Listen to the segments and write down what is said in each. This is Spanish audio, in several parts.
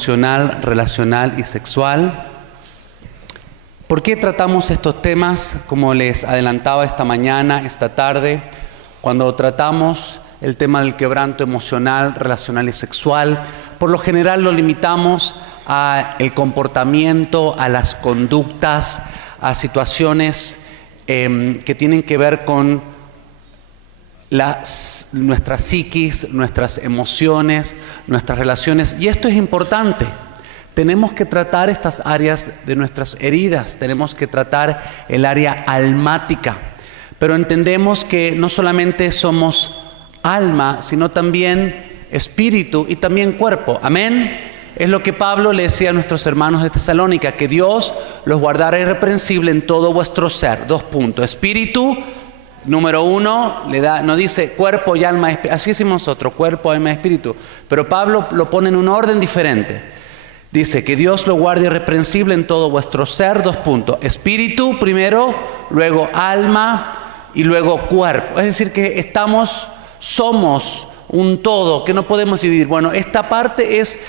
emocional, relacional y sexual. ¿Por qué tratamos estos temas? Como les adelantaba esta mañana, esta tarde, cuando tratamos el tema del quebranto emocional, relacional y sexual, por lo general lo limitamos al comportamiento, a las conductas, a situaciones que tienen que ver con nuestra psiquis, nuestras emociones, nuestras relaciones. Y esto es importante. Tenemos que tratar estas áreas de nuestras heridas, tenemos que tratar el área almática. Pero entendemos que no solamente somos alma, sino también espíritu y también cuerpo. Amén. Es lo que Pablo le decía a nuestros hermanos de Tesalónica, que Dios los guardara irreprensible en todo vuestro ser. 2 puntos. Espíritu, número 1, no dice cuerpo y alma, así decimos nosotros, cuerpo, alma, espíritu. Pero Pablo lo pone en un orden diferente. Dice que Dios lo guarde irreprensible en todo vuestro ser. 2 puntos. Espíritu primero, luego alma y luego cuerpo. Es decir que somos un todo que no podemos dividir. Bueno, esta parte es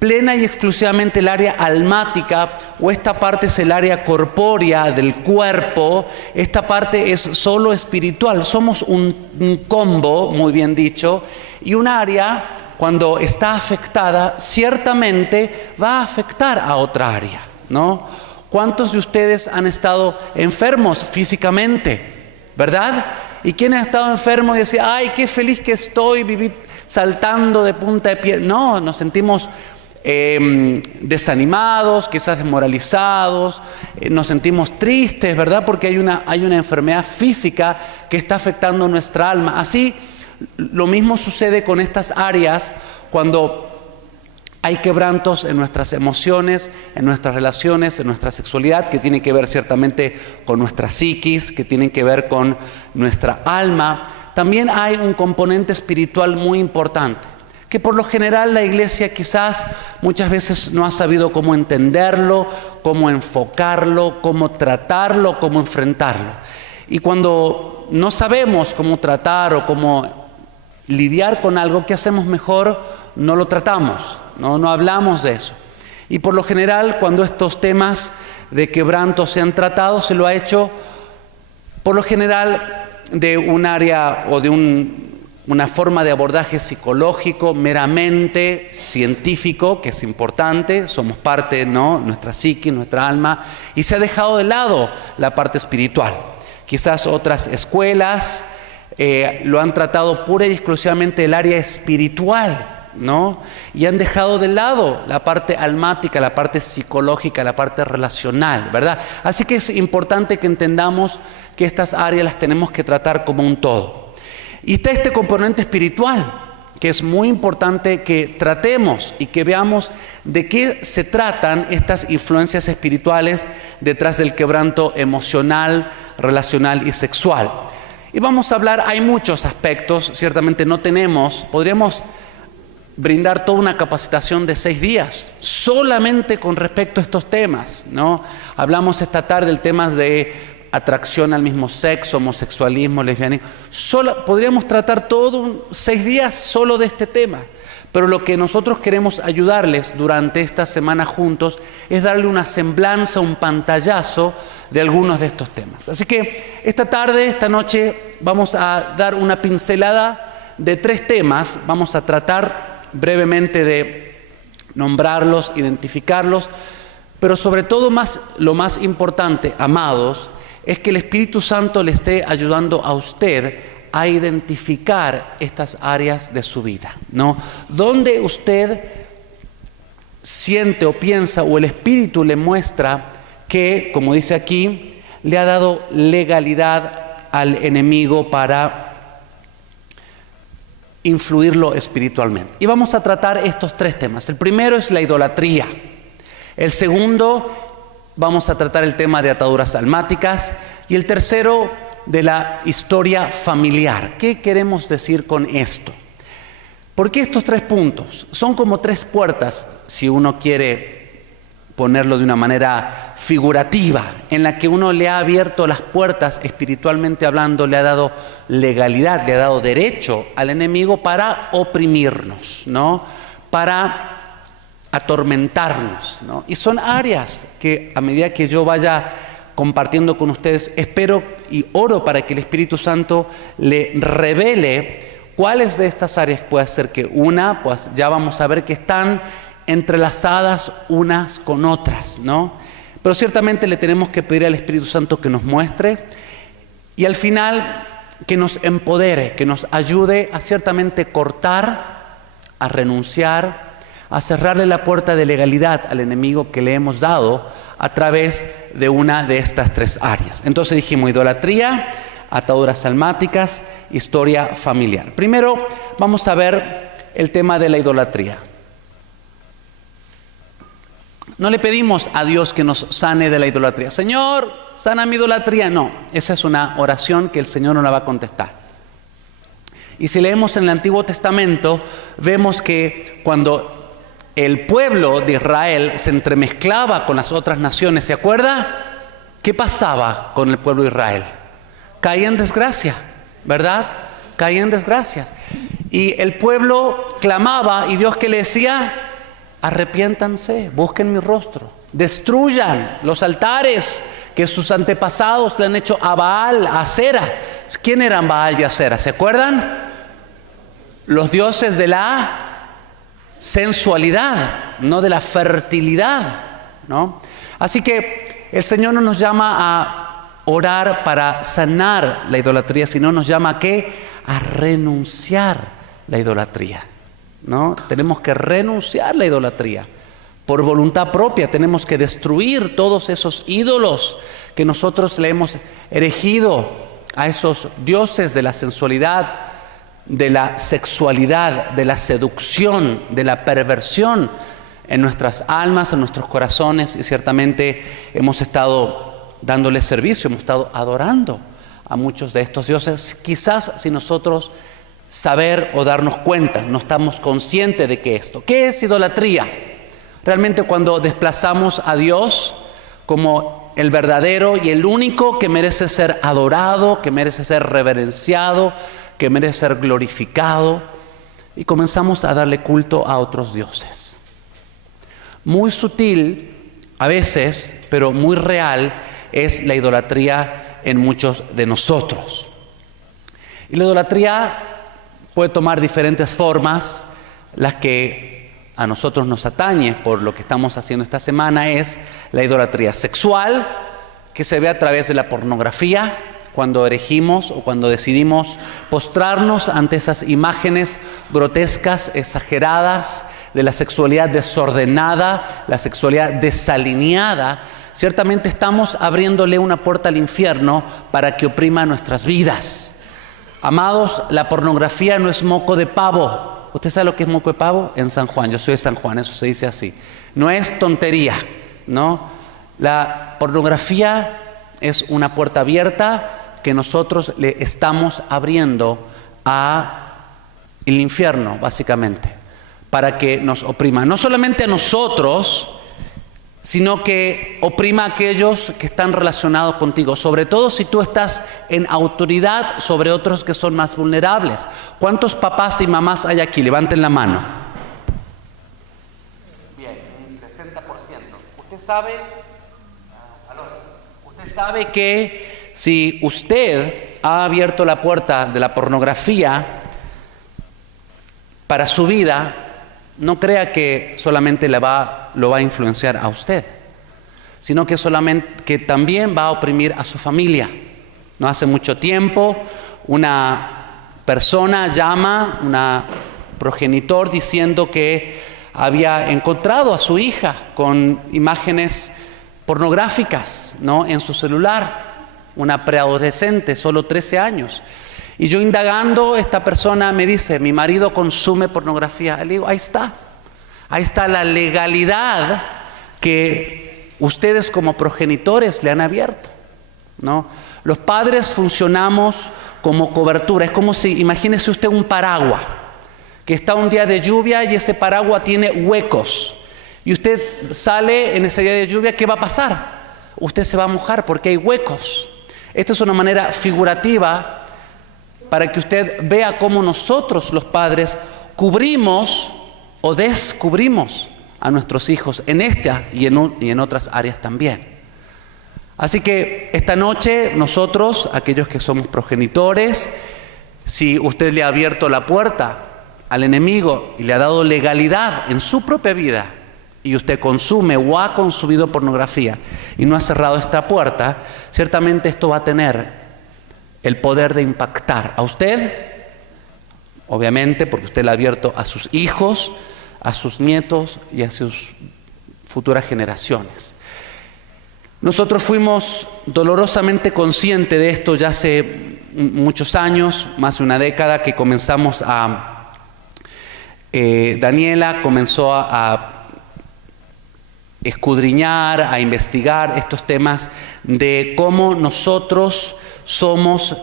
plena y exclusivamente el área almática, o esta parte es el área corpórea del cuerpo, esta parte es solo espiritual. Somos un combo, muy bien dicho, y un área, cuando está afectada, ciertamente va a afectar a otra área, ¿no? ¿Cuántos de ustedes han estado enfermos físicamente? ¿Verdad? ¿Y quién ha estado enfermo y decía, ay, qué feliz que estoy, viví saltando de punta de pie? No, nos sentimos desanimados, quizás desmoralizados, nos sentimos tristes, ¿verdad? Porque hay una enfermedad física que está afectando nuestra alma. Así, lo mismo sucede con estas áreas cuando hay quebrantos en nuestras emociones, en nuestras relaciones, en nuestra sexualidad, que tienen que ver ciertamente con nuestra psiquis, que tienen que ver con nuestra alma. También hay un componente espiritual muy importante, que por lo general la iglesia quizás muchas veces no ha sabido cómo entenderlo, cómo enfocarlo, cómo tratarlo, cómo enfrentarlo. Y cuando no sabemos cómo tratar o cómo lidiar con algo, ¿qué hacemos mejor? No lo tratamos, no hablamos de eso. Y por lo general, cuando estos temas de quebranto se han tratado, se lo ha hecho por lo general de un área o de una forma de abordaje psicológico, meramente científico, que es importante, somos parte, ¿no?, nuestra psique, nuestra alma, y se ha dejado de lado la parte espiritual. Quizás otras escuelas lo han tratado pura y exclusivamente el área espiritual, ¿no? Y han dejado de lado la parte almática, la parte psicológica, la parte relacional, ¿verdad? Así que es importante que entendamos que estas áreas las tenemos que tratar como un todo. Y está este componente espiritual, que es muy importante que tratemos y que veamos de qué se tratan estas influencias espirituales detrás del quebranto emocional, relacional y sexual. Y vamos a hablar, hay muchos aspectos, ciertamente podríamos brindar toda una capacitación de 6 días, solamente con respecto a estos temas, ¿no? Hablamos esta tarde del tema de atracción al mismo sexo, homosexualismo, lesbianismo. Podríamos tratar 6 días solo de este tema. Pero lo que nosotros queremos ayudarles durante esta semana juntos es darle una semblanza, un pantallazo de algunos de estos temas. Así que esta tarde, esta noche, vamos a dar una pincelada de 3 temas. Vamos a tratar brevemente de nombrarlos, identificarlos, pero sobre todo lo más importante, amados, es que el Espíritu Santo le esté ayudando a usted a identificar estas áreas de su vida, ¿no? Donde usted siente o piensa o el Espíritu le muestra que, como dice aquí, le ha dado legalidad al enemigo para influirlo espiritualmente. Y vamos a tratar estos 3 temas. El primero es la idolatría. El segundo, vamos a tratar el tema de ataduras almáticas. Y el tercero, de la historia familiar. ¿Qué queremos decir con esto? Porque estos 3 puntos son como 3 puertas, si uno quiere ponerlo de una manera figurativa, en la que uno le ha abierto las puertas espiritualmente hablando, le ha dado legalidad, le ha dado derecho al enemigo para oprimirnos, ¿no? Para atormentarnos, ¿no? Y son áreas que a medida que yo vaya compartiendo con ustedes, espero y oro para que el Espíritu Santo le revele cuáles de estas áreas puede ser que pues ya vamos a ver que están entrelazadas unas con otras, ¿no? Pero ciertamente le tenemos que pedir al Espíritu Santo que nos muestre y al final que nos empodere, que nos ayude a ciertamente cortar, a renunciar, a cerrarle la puerta de legalidad al enemigo que le hemos dado a través de una de estas tres áreas. Entonces dijimos idolatría, ataduras almáticas, historia familiar. Primero vamos a ver el tema de la idolatría. No le pedimos a Dios que nos sane de la idolatría. Señor, sana mi idolatría. No, esa es una oración que el Señor no la va a contestar. Y si leemos en el Antiguo Testamento, vemos que cuando el pueblo de Israel se entremezclaba con las otras naciones, ¿se acuerda? ¿Qué pasaba con el pueblo de Israel? Caía en desgracia, ¿verdad? Caía en desgracia. Y el pueblo clamaba y Dios, ¿qué le decía? Arrepiéntanse, busquen mi rostro, destruyan los altares que sus antepasados le han hecho a Baal, a Acera. ¿Quién eran Baal y Acera? ¿Se acuerdan? Los dioses de la sensualidad, no de la fertilidad, ¿no? Así que el Señor no nos llama a orar para sanar la idolatría, sino nos llama ¿a qué? A renunciar la idolatría, ¿no? Tenemos que renunciar la idolatría. Por voluntad propia tenemos que destruir todos esos ídolos que nosotros le hemos erigido a esos dioses de la sensualidad, de la sexualidad, de la seducción, de la perversión en nuestras almas, en nuestros corazones, y ciertamente hemos estado dándole servicio, hemos estado adorando a muchos de estos dioses, quizás sin nosotros saber o darnos cuenta, no estamos conscientes de que esto. ¿Qué es idolatría? Realmente cuando desplazamos a Dios como el verdadero y el único que merece ser adorado, que merece ser reverenciado, que merece ser glorificado, y comenzamos a darle culto a otros dioses. Muy sutil a veces, pero muy real es la idolatría en muchos de nosotros. Y la idolatría puede tomar diferentes formas. Las que a nosotros nos atañe por lo que estamos haciendo esta semana es la idolatría sexual, que se ve a través de la pornografía, cuando erigimos o cuando decidimos postrarnos ante esas imágenes grotescas, exageradas, de la sexualidad desordenada, la sexualidad desalineada. Ciertamente estamos abriéndole una puerta al infierno para que oprima nuestras vidas. Amados, la pornografía no es moco de pavo. ¿Usted sabe lo que es moco de pavo? En San Juan, yo soy de San Juan, eso se dice así. No es tontería, ¿no? La pornografía es una puerta abierta que nosotros le estamos abriendo al infierno, básicamente, para que nos oprima. No solamente a nosotros, sino que oprima a aquellos que están relacionados contigo, sobre todo si tú estás en autoridad sobre otros que son más vulnerables. ¿Cuántos papás y mamás hay aquí? Levanten la mano. Bien, un 60%. Usted sabe que si usted ha abierto la puerta de la pornografía para su vida, no crea que solamente lo va a influenciar a usted, sino que también va a oprimir a su familia. No hace mucho tiempo, una persona llama, una progenitor, diciendo que había encontrado a su hija con imágenes pornográficas, ¿no?, en su celular. Una preadolescente, solo 13 años. Y yo indagando, esta persona me dice, mi marido consume pornografía. Le digo, ahí está la legalidad que ustedes como progenitores le han abierto, ¿no? Los padres funcionamos como cobertura. Es como si, imagínese usted un paraguas, que está un día de lluvia y ese paraguas tiene huecos. Y usted sale en ese día de lluvia, ¿qué va a pasar? Usted se va a mojar porque hay huecos. Esta es una manera figurativa para que usted vea cómo nosotros, los padres, cubrimos o descubrimos a nuestros hijos en esta y en otras áreas también. Así que esta noche nosotros, aquellos que somos progenitores, si usted le ha abierto la puerta al enemigo y le ha dado legalidad en su propia vida y usted consume o ha consumido pornografía y no ha cerrado esta puerta, ciertamente esto va a tener el poder de impactar a usted, obviamente porque usted le ha abierto a sus hijos, a sus nietos y a sus futuras generaciones. Nosotros fuimos dolorosamente conscientes de esto ya hace muchos años, más de una década, que comenzamos Daniela comenzó a escudriñar, a investigar estos temas de cómo nosotros somos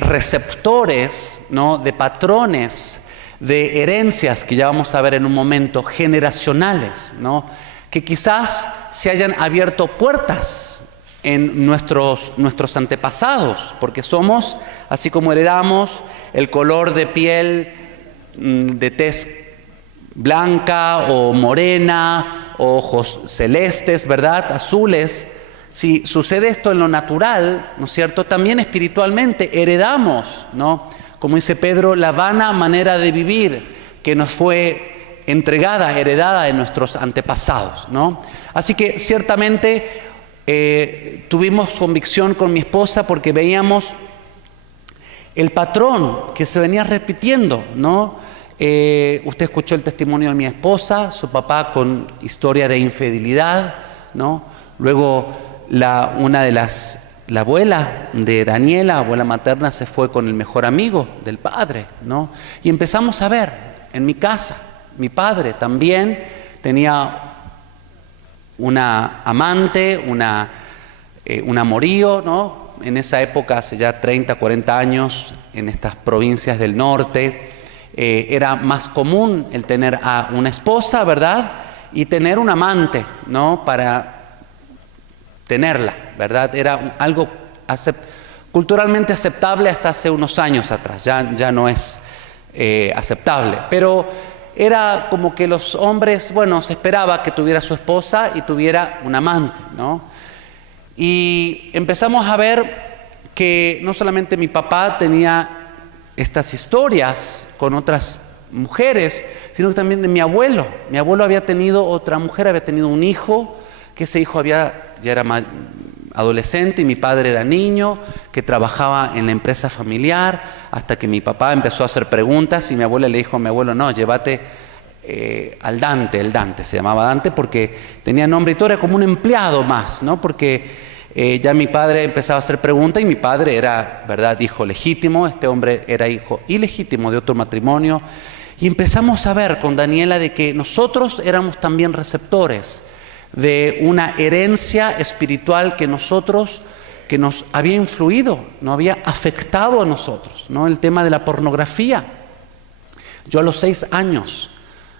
receptores, ¿no?, de patrones, de herencias que ya vamos a ver en un momento, generacionales, ¿no?, que quizás se hayan abierto puertas en nuestros antepasados, porque somos, así como heredamos el color de piel de tez blanca o morena, o ojos celestes, ¿verdad?, azules. Si sucede esto en lo natural, ¿no es cierto?, también espiritualmente heredamos, ¿no?, como dice Pedro, la vana manera de vivir que nos fue entregada, heredada de nuestros antepasados, ¿no? Así que ciertamente tuvimos convicción con mi esposa porque veíamos el patrón que se venía repitiendo, ¿no? Usted escuchó el testimonio de mi esposa, su papá con historia de infidelidad, ¿no? Luego la abuela de Daniela, abuela materna, se fue con el mejor amigo del padre, ¿no? Y empezamos a ver en mi casa. Mi padre también tenía una amante, un amorío, ¿no? En esa época, hace ya 30, 40 años, en estas provincias del norte, era más común el tener a una esposa, ¿verdad?, y tener un amante, ¿no?, para tenerla, ¿verdad? Era algo culturalmente aceptable hasta hace unos años atrás, ya no es aceptable, pero era como que los hombres, bueno, se esperaba que tuviera su esposa y tuviera un amante, ¿no? Y empezamos a ver que no solamente mi papá tenía estas historias con otras mujeres, sino que también de mi abuelo. Mi abuelo había tenido otra mujer, había tenido un hijo, que ese hijo ya era adolescente y mi padre era niño, que trabajaba en la empresa familiar, hasta que mi papá empezó a hacer preguntas y mi abuela le dijo a mi abuelo, no, llévate al Dante, el Dante, se llamaba Dante porque tenía nombre y todo, era como un empleado más, ¿no? Porque ya mi padre empezaba a hacer preguntas y mi padre era, ¿verdad?, hijo legítimo, este hombre era hijo ilegítimo de otro matrimonio. Y empezamos a ver con Daniela de que nosotros éramos también receptores de una herencia espiritual que nos había influido, nos había afectado a nosotros, ¿no? El tema de la pornografía. Yo a los 6 años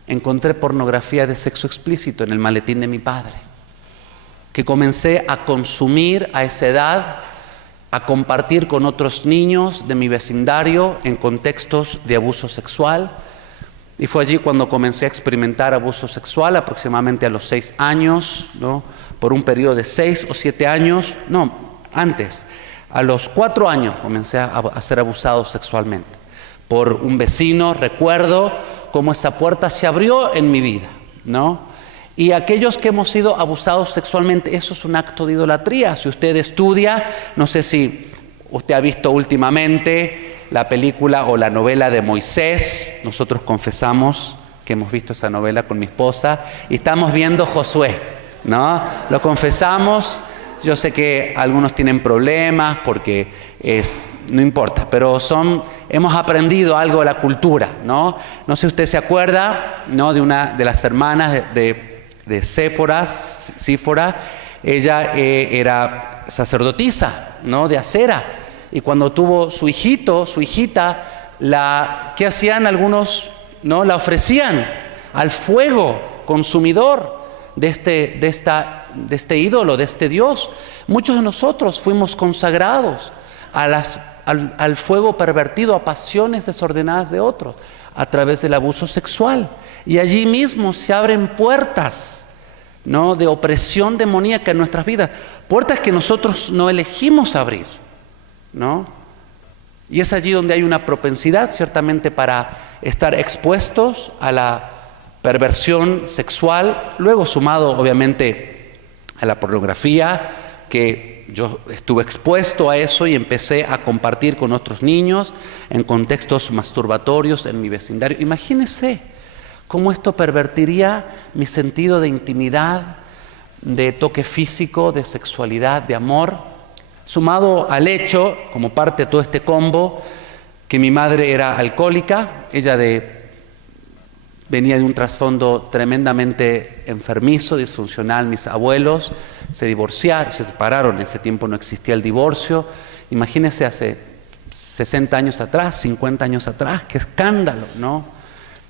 encontré pornografía de sexo explícito en el maletín de mi padre, que comencé a consumir a esa edad, a compartir con otros niños de mi vecindario en contextos de abuso sexual. Y fue allí cuando comencé a experimentar abuso sexual, aproximadamente a los 6 años, ¿no?, por un periodo de 6 o 7 años, no, antes, a los 4 años comencé a ser abusado sexualmente por un vecino. Recuerdo cómo esa puerta se abrió en mi vida, ¿no? Y aquellos que hemos sido abusados sexualmente, eso es un acto de idolatría. Si usted estudia, no sé si usted ha visto últimamente la película o la novela de Moisés. Nosotros confesamos que hemos visto esa novela con mi esposa y estamos viendo Josué, ¿no? Lo confesamos. Yo sé que algunos tienen problemas porque no importa, pero hemos aprendido algo de la cultura, ¿no? No sé si usted se acuerda, ¿no?, de una de las hermanas de Sífora. Ella era sacerdotisa, ¿no?, de Acera. Y cuando tuvo su hijita, ¿qué hacían algunos? ¿No? La ofrecían al fuego consumidor de este ídolo, de este Dios. Muchos de nosotros fuimos consagrados al fuego pervertido, a pasiones desordenadas de otros. a través del abuso sexual. Y allí mismo se abren puertas, ¿no?, de opresión demoníaca en nuestras vidas, puertas que nosotros no elegimos abrir, ¿no? Y es allí donde hay una propensidad, ciertamente, para estar expuestos a la perversión sexual, luego sumado, obviamente, a la pornografía, que yo estuve expuesto a eso y empecé a compartir con otros niños en contextos masturbatorios en mi vecindario. Imagínense cómo esto pervertiría mi sentido de intimidad, de toque físico, de sexualidad, de amor, sumado al hecho, como parte de todo este combo, que mi madre era alcohólica. Ella venía de un trasfondo tremendamente enfermizo, disfuncional. Mis abuelos se divorciaron, se separaron, en ese tiempo no existía el divorcio. Imagínense hace 60 años atrás, 50 años atrás, qué escándalo, ¿no?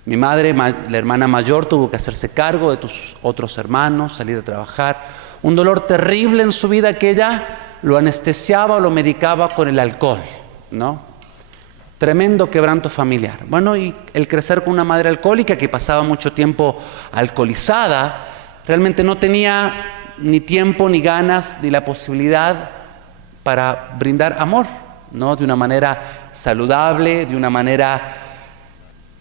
Mi madre, la hermana mayor, tuvo que hacerse cargo de sus otros hermanos, salir a trabajar. Un dolor terrible en su vida que ella lo anestesiaba o lo medicaba con el alcohol, ¿no? Tremendo quebranto familiar. Bueno, y el crecer con una madre alcohólica que pasaba mucho tiempo alcoholizada, realmente no tenía ni tiempo, ni ganas, ni la posibilidad para brindar amor, ¿no?, de una manera saludable, de una manera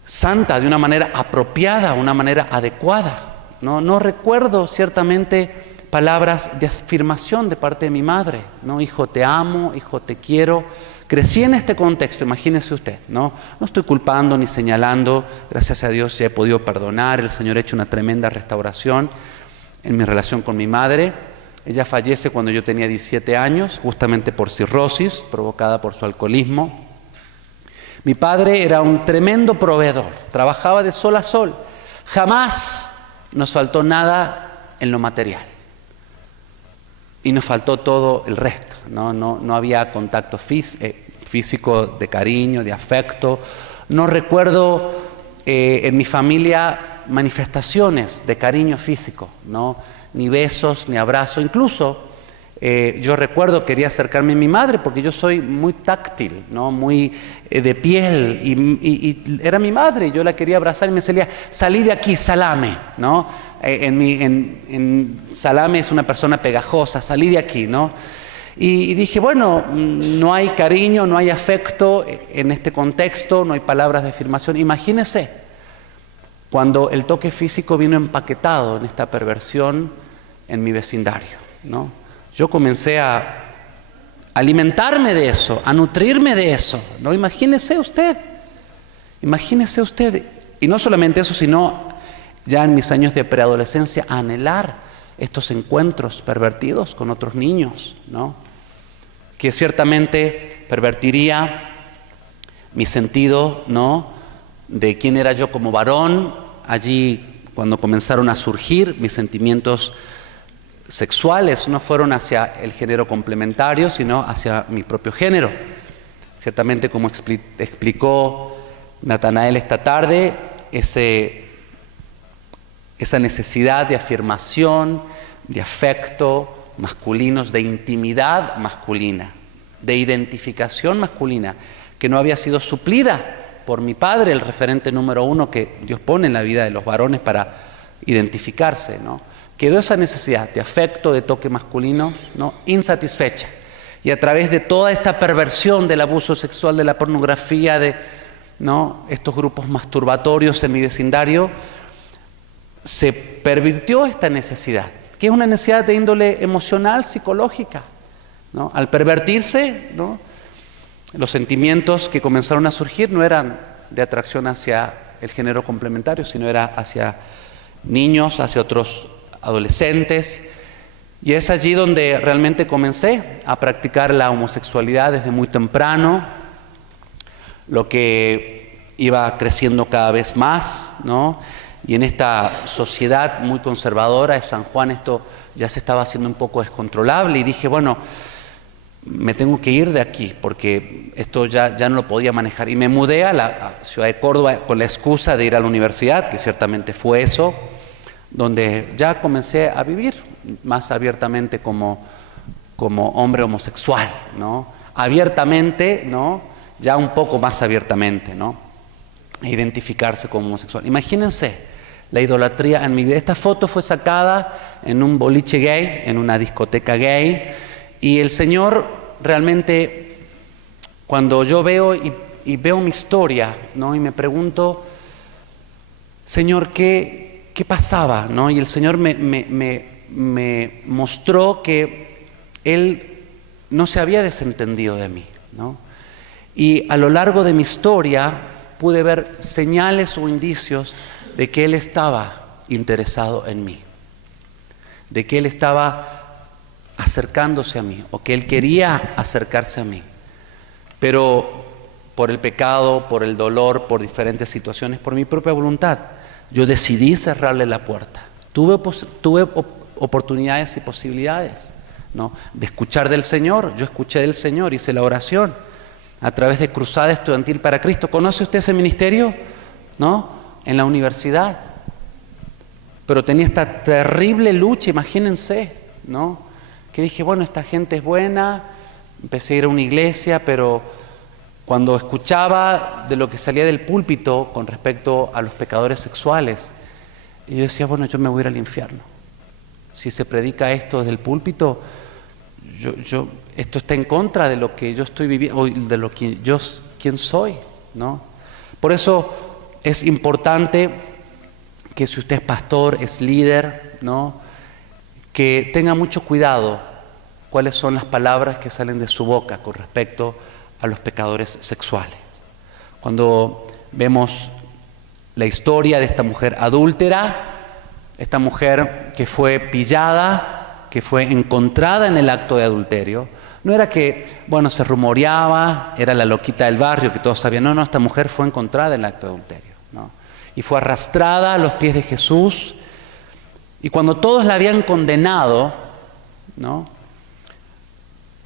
santa, de una manera apropiada, una manera adecuada. No recuerdo ciertamente palabras de afirmación de parte de mi madre, ¿no? Hijo, te amo, hijo, te quiero. Crecí en este contexto, imagínese usted, ¿no? No estoy culpando ni señalando, gracias a Dios ya he podido perdonar, el Señor ha hecho una tremenda restauración en mi relación con mi madre. Ella fallece cuando yo tenía 17 años, justamente por cirrosis provocada por su alcoholismo. Mi padre era un tremendo proveedor, trabajaba de sol a sol, jamás nos faltó nada en lo material. Y nos faltó todo el resto, no había contacto físico de cariño, de afecto. No recuerdo en mi familia manifestaciones de cariño físico, ¿no? Ni besos, ni abrazos. Incluso yo recuerdo, quería acercarme a mi madre porque yo soy muy táctil, ¿no?, muy de piel, y era mi madre, y yo la quería abrazar y me salía, salí de aquí, salame, ¿no? En salame es una persona pegajosa, salí de aquí, ¿no? Y dije, bueno, no hay cariño, no hay afecto en este contexto, no hay palabras de afirmación. Imagínese cuando el toque físico vino empaquetado en esta perversión en mi vecindario, ¿no? Yo comencé a alimentarme de eso, a nutrirme de eso, ¿no? Imagínese usted, y no solamente eso, sino ya en mis años de preadolescencia, a anhelar estos encuentros pervertidos con otros niños, ¿no?, que ciertamente pervertiría mi sentido, ¿no?, de quién era yo como varón. Allí, cuando comenzaron a surgir mis sentimientos sexuales, no fueron hacia el género complementario, sino hacia mi propio género. Ciertamente, como explicó Natanael esta tarde, esa necesidad de afirmación, de afecto masculinos, de intimidad masculina, de identificación masculina, que no había sido suplida por mi padre, el referente número uno que Dios pone en la vida de los varones para identificarse, ¿no? Quedó esa necesidad de afecto, de toque masculino, ¿no?, insatisfecha. Y a través de toda esta perversión del abuso sexual, de la pornografía, ¿no?, estos grupos masturbatorios en mi vecindario, se pervirtió esta necesidad, que es una necesidad de índole emocional, psicológica, ¿no? Al pervertirse, ¿no?, los sentimientos que comenzaron a surgir no eran de atracción hacia el género complementario, sino era hacia niños, hacia otros adolescentes. Y es allí donde realmente comencé a practicar la homosexualidad desde muy temprano, lo que iba creciendo cada vez más, ¿no? Y en esta sociedad muy conservadora de San Juan esto ya se estaba haciendo un poco descontrolable, y dije, bueno, me tengo que ir de aquí porque esto ya no lo podía manejar. Y me mudé a la ciudad de Córdoba con la excusa de ir a la universidad, que ciertamente fue eso, donde ya comencé a vivir más abiertamente como hombre homosexual, ¿no? Abiertamente, ¿no? Ya un poco más abiertamente, ¿no? e identificarse como homosexual. Imagínense la idolatría en mi vida. Esta foto fue sacada en un boliche gay, en una discoteca gay, y el Señor realmente, cuando yo veo y veo mi historia, ¿no? Y me pregunto, Señor, ¿qué pasaba? ¿No? Y el Señor me mostró que Él no se había desentendido de mí, ¿no? Y a lo largo de mi historia pude ver señales o indicios de que Él estaba interesado en mí, de que Él estaba acercándose a mí, o que Él quería acercarse a mí. Pero por el pecado, por el dolor, por diferentes situaciones, por mi propia voluntad, yo decidí cerrarle la puerta. Tuve oportunidades y posibilidades, ¿no?, de escuchar del Señor. Yo escuché del Señor, hice la oración a través de Cruzada Estudiantil para Cristo. ¿Conoce usted ese ministerio? ¿No? En la universidad. Pero tenía esta terrible lucha, imagínense, ¿no? Que dije, bueno, esta gente es buena. Empecé a ir a una iglesia, pero cuando escuchaba de lo que salía del púlpito con respecto a los pecadores sexuales, y yo decía, bueno, yo me voy a ir al infierno. Si se predica esto desde el púlpito, esto está en contra de lo que yo estoy viviendo, o de lo que quién soy, ¿no? Por eso es importante que si usted es pastor, es líder, ¿no?, que tenga mucho cuidado cuáles son las palabras que salen de su boca con respecto a los pecadores sexuales. Cuando vemos la historia de esta mujer adúltera, esta mujer que fue pillada, que fue encontrada en el acto de adulterio, no era que, bueno, se rumoreaba, era la loquita del barrio que todos sabían. No, esta mujer fue encontrada en el acto de adulterio, ¿no? Y fue arrastrada a los pies de Jesús. Y cuando todos la habían condenado, ¿no?,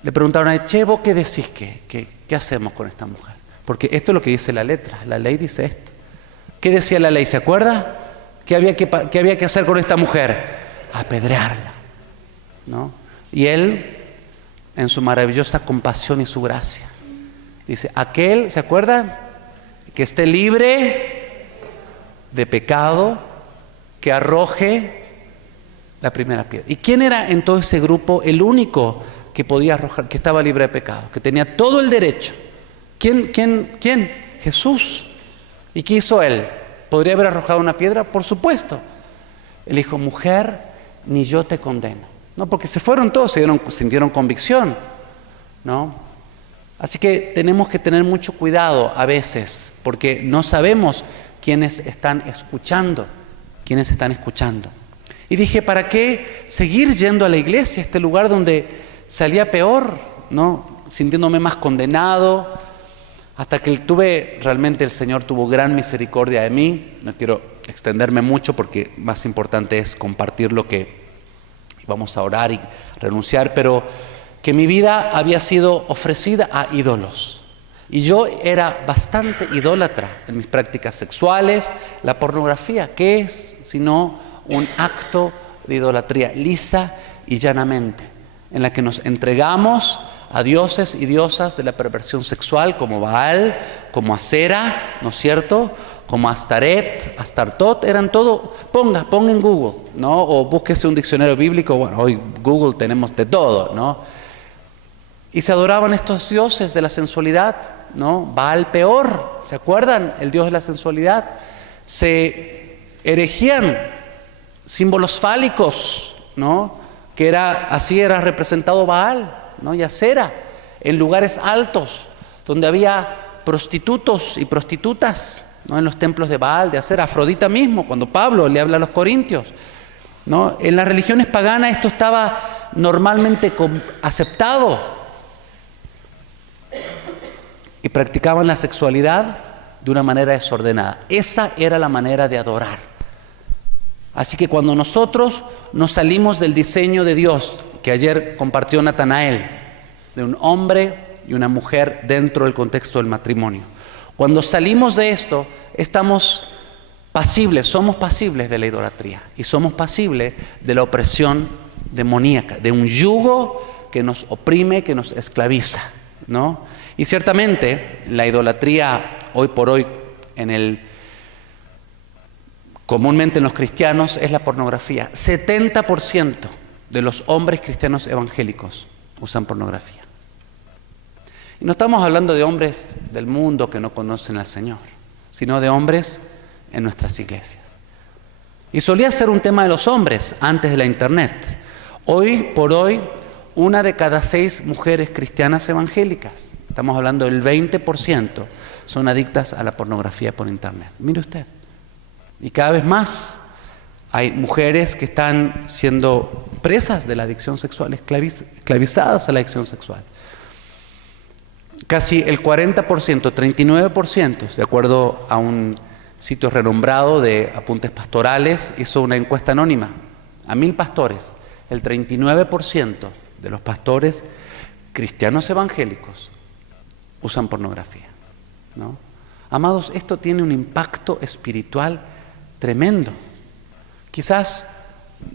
le preguntaron a él, che, ¿vos qué decís? ¿Qué hacemos con esta mujer? Porque esto es lo que dice la letra, la ley dice esto. ¿Qué decía la ley? ¿Se acuerda? ¿Qué había que hacer con esta mujer? Apedrearla, ¿no? Y él, en su maravillosa compasión y su gracia, dice, aquel, ¿se acuerdan?, que esté libre de pecado, que arroje la primera piedra. ¿Y quién era en todo ese grupo el único que podía arrojar, que estaba libre de pecado, que tenía todo el derecho? ¿Quién? Jesús. ¿Y qué hizo él? ¿Podría haber arrojado una piedra? Por supuesto. Él dijo, mujer, ni yo te condeno. No, porque se fueron todos, sintieron convicción, ¿no? Así que tenemos que tener mucho cuidado a veces, porque no sabemos quiénes están escuchando. Y dije, ¿para qué seguir yendo a la iglesia, este lugar donde salía peor, ¿no?, sintiéndome más condenado? Hasta que realmente el Señor tuvo gran misericordia de mí. No quiero extenderme mucho porque más importante es compartir lo que vamos a orar y renunciar, pero que mi vida había sido ofrecida a ídolos. Y yo era bastante idólatra en mis prácticas sexuales. La pornografía, ¿qué es sino un acto de idolatría lisa y llanamente, en la que nos entregamos a dioses y diosas de la perversión sexual, como Baal, como Acera, ¿no es cierto?, como Astaret, Astartot, eran todo, ponga en Google, ¿no?, o búsquese un diccionario bíblico. Bueno, hoy Google tenemos de todo, ¿no? Y se adoraban estos dioses de la sensualidad, ¿no? Baal peor, ¿se acuerdan? El dios de la sensualidad. Se erigían símbolos fálicos, ¿no?, que así era representado Baal, ¿no?, y Acera, en lugares altos, donde había prostitutos y prostitutas, ¿no?, en los templos de Baal, de Acera. Afrodita mismo, cuando Pablo le habla a los corintios, ¿no? En las religiones paganas esto estaba normalmente aceptado, y practicaban la sexualidad de una manera desordenada. Esa era la manera de adorar. Así que cuando nosotros nos salimos del diseño de Dios, que ayer compartió Natanael, de un hombre y una mujer dentro del contexto del matrimonio, cuando salimos de esto, somos pasibles de la idolatría, y somos pasibles de la opresión demoníaca, de un yugo que nos oprime, que nos esclaviza, ¿no? Y ciertamente la idolatría hoy por hoy comúnmente en los cristianos es la pornografía. 70% de los hombres cristianos evangélicos usan pornografía. Y no estamos hablando de hombres del mundo que no conocen al Señor, sino de hombres en nuestras iglesias. Y solía ser un tema de los hombres antes de la internet. Hoy por hoy, 1 de cada 6 mujeres cristianas evangélicas, estamos hablando del 20%, son adictas a la pornografía por internet. Mire usted. Y cada vez más hay mujeres que están siendo presas de la adicción sexual, esclavizadas a la adicción sexual. Casi el 40%, 39%, de acuerdo a un sitio renombrado de apuntes pastorales, hizo una encuesta anónima a 1000 pastores. El 39% de los pastores cristianos evangélicos usan pornografía, ¿no? Amados, esto tiene un impacto espiritual tremendo. Quizás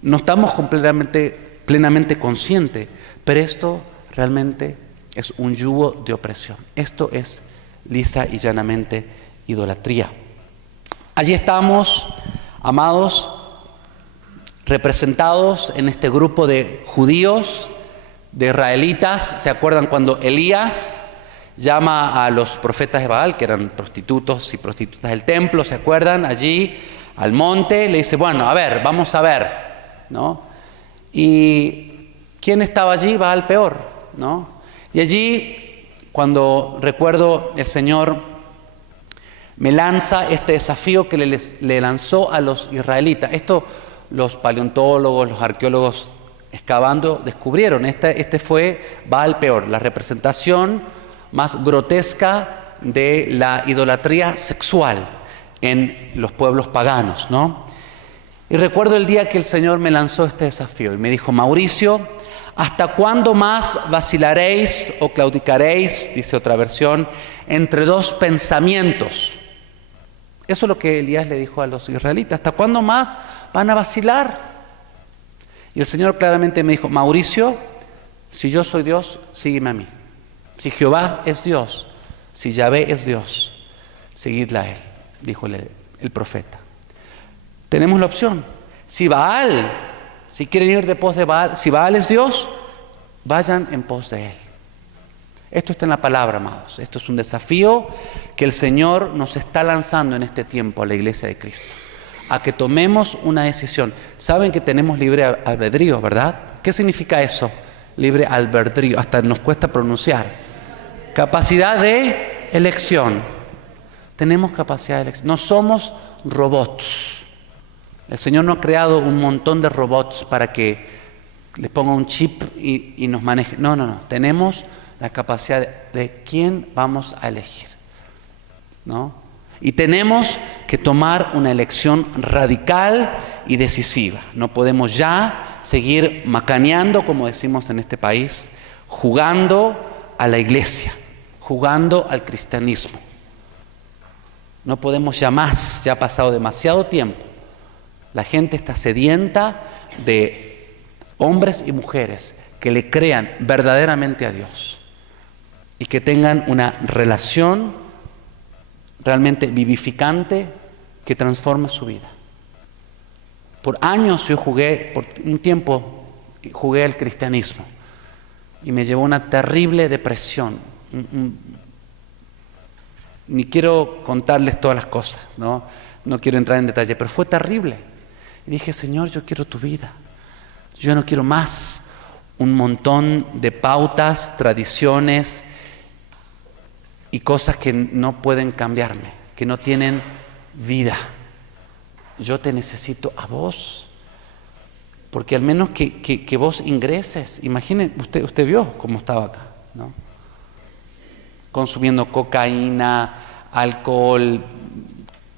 no estamos plenamente conscientes, pero esto realmente es un yugo de opresión. Esto es lisa y llanamente idolatría. Allí estamos, amados, representados en este grupo de judíos, de israelitas. ¿Se acuerdan cuando Elías llama a los profetas de Baal, que eran prostitutos y prostitutas del templo? ¿Se acuerdan? Allí al monte le dice, bueno, a ver, vamos a ver, ¿no? ¿Y quién estaba allí? Baal peor, ¿no? Y allí, cuando recuerdo, el Señor me lanza este desafío que le lanzó a los israelitas. Esto los paleontólogos, los arqueólogos excavando descubrieron. Este fue Baal peor, la representación más grotesca de la idolatría sexual en los pueblos paganos, ¿no? Y recuerdo el día que el Señor me lanzó este desafío y me dijo, Mauricio, ¿hasta cuándo más vacilaréis o claudicaréis, dice otra versión, entre dos pensamientos? Eso es lo que Elías le dijo a los israelitas. ¿Hasta cuándo más van a vacilar? Y el Señor claramente me dijo, Mauricio, si yo soy Dios, sígueme a mí. Si Jehová es Dios, si Yahvé es Dios, seguidle a Él, dijo el profeta. Tenemos la opción. Si quieren ir de pos de Baal, si Baal es Dios, vayan en pos de Él. Esto está en la palabra, amados. Esto es un desafío que el Señor nos está lanzando en este tiempo a la iglesia de Cristo, a que tomemos una decisión. Saben que tenemos libre albedrío, ¿verdad? ¿Qué significa eso? Libre albedrío, hasta nos cuesta pronunciar. Capacidad de elección. Tenemos capacidad de elección. No somos robots. El Señor no ha creado un montón de robots para que les ponga un chip y nos maneje. No. Tenemos la capacidad de quién vamos a elegir, ¿no? Y tenemos que tomar una elección radical y decisiva. No podemos ya seguir macaneando, como decimos en este país, jugando a la iglesia, jugando al cristianismo. No podemos ya más, ya ha pasado demasiado tiempo. La gente está sedienta de hombres y mujeres que le crean verdaderamente a Dios y que tengan una relación realmente vivificante que transforme su vida. Por años por un tiempo jugué al cristianismo y me llevó a una terrible depresión. Ni quiero contarles todas las cosas, no quiero entrar en detalle, pero fue terrible. Y dije, Señor, yo quiero tu vida. Yo no quiero más un montón de pautas, tradiciones y cosas que no pueden cambiarme, que no tienen vida. Yo te necesito a vos, porque al menos que vos ingreses. Imagine, usted vio cómo estaba acá, ¿no? Consumiendo cocaína, alcohol,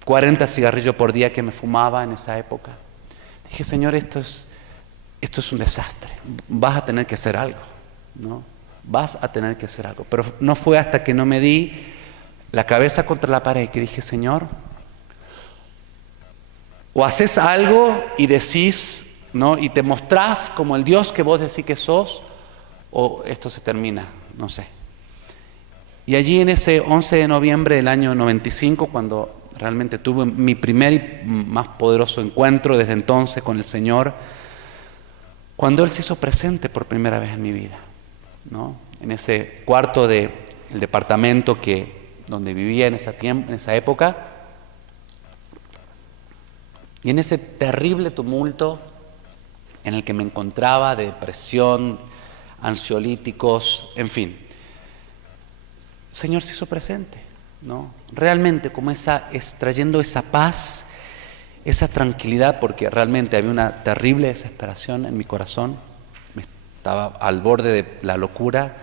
40 cigarrillos por día que me fumaba en esa época. Dije, Señor, esto es un desastre. Vas a tener que hacer algo, ¿no? Vas a tener que hacer algo. Pero no fue hasta que no me di la cabeza contra la pared que dije, Señor, o haces algo y decís, ¿no? Y te mostrás como el Dios que vos decís que sos, o esto se termina, no sé. Y allí en ese 11 de noviembre del año 95, cuando Realmente tuve mi primer y más poderoso encuentro desde entonces con el Señor, cuando Él se hizo presente por primera vez en mi vida, ¿no? En ese cuarto del departamento donde vivía en esa época, y en ese terrible tumulto en el que me encontraba, de depresión, ansiolíticos, en fin, el Señor se hizo presente, ¿no? Realmente como trayendo esa paz, esa tranquilidad, porque realmente había una terrible desesperación en mi corazón, estaba al borde de la locura,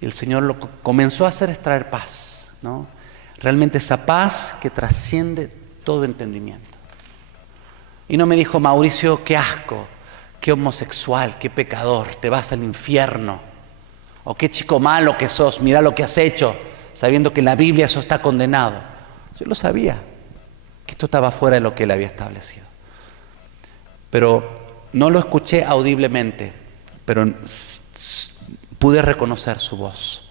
y el Señor lo que comenzó a hacer es traer paz, ¿no? Realmente esa paz que trasciende todo entendimiento. Y no me dijo: Mauricio, qué asco, qué homosexual, qué pecador, te vas al infierno, o qué chico malo que sos, mira lo que has hecho, sabiendo que en la Biblia eso está condenado. Yo lo sabía, que esto estaba fuera de lo que Él había establecido. Pero no lo escuché audiblemente, pero pude reconocer su voz,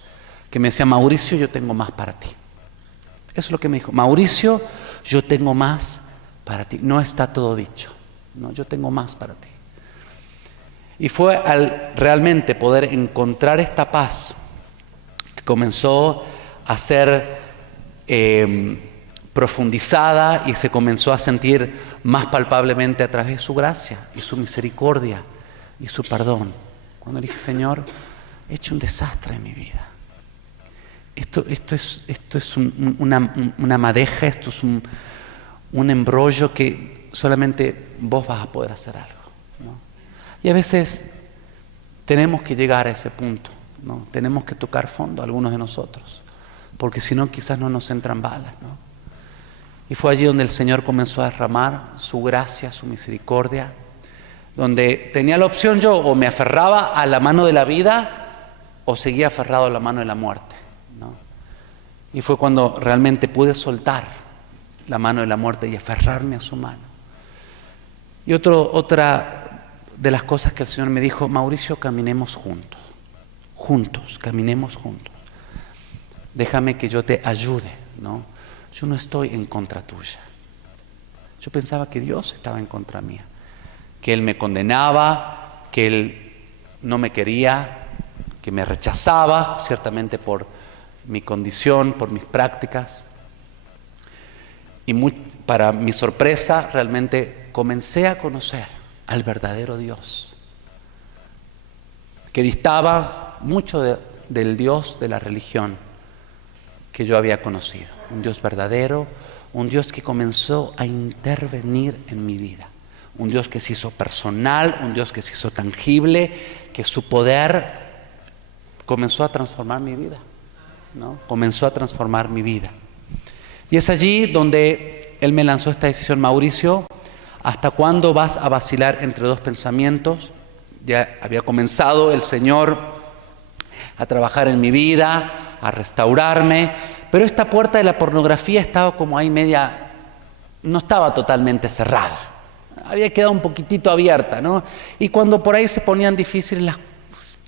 que me decía: Mauricio, yo tengo más para ti. Eso es lo que me dijo: Mauricio, yo tengo más para ti. No está todo dicho, no, yo tengo más para ti. Y fue al realmente poder encontrar esta paz que comenzó a ser profundizada y se comenzó a sentir más palpablemente a través de su gracia y su misericordia y su perdón. Cuando dije: Señor, he hecho un desastre en mi vida. Esto es una madeja, esto es un embrollo que solamente vos vas a poder hacer algo, ¿no? Y a veces tenemos que llegar a ese punto, ¿no? Tenemos que tocar fondo, algunos de nosotros, porque si no quizás no nos entran balas, ¿no? Y fue allí donde el Señor comenzó a derramar su gracia, su misericordia, donde tenía la opción yo: o me aferraba a la mano de la vida o seguía aferrado a la mano de la muerte, ¿no? Y fue cuando realmente pude soltar la mano de la muerte y aferrarme a su mano. Y otra de las cosas que el Señor me dijo: Mauricio, caminemos juntos, caminemos juntos. Déjame que yo te ayude, ¿no? Yo no estoy en contra tuya. Yo pensaba que Dios estaba en contra mía, que Él me condenaba, que Él no me quería, que me rechazaba, ciertamente por mi condición, por mis prácticas. Y para mi sorpresa, realmente comencé a conocer al verdadero Dios, que distaba mucho del Dios de la religión que yo había conocido. Un Dios verdadero, un Dios que comenzó a intervenir en mi vida, un Dios que se hizo personal, un Dios que se hizo tangible, que su poder comenzó a transformar mi vida, ¿no? Comenzó a transformar mi vida. Y es allí donde Él me lanzó esta decisión: Mauricio, ¿hasta cuándo vas a vacilar entre dos pensamientos? Ya había comenzado el Señor a trabajar en mi vida, a restaurarme, pero esta puerta de la pornografía estaba como ahí media, no estaba totalmente cerrada, había quedado un poquitito abierta, ¿no? Y cuando por ahí se ponían difíciles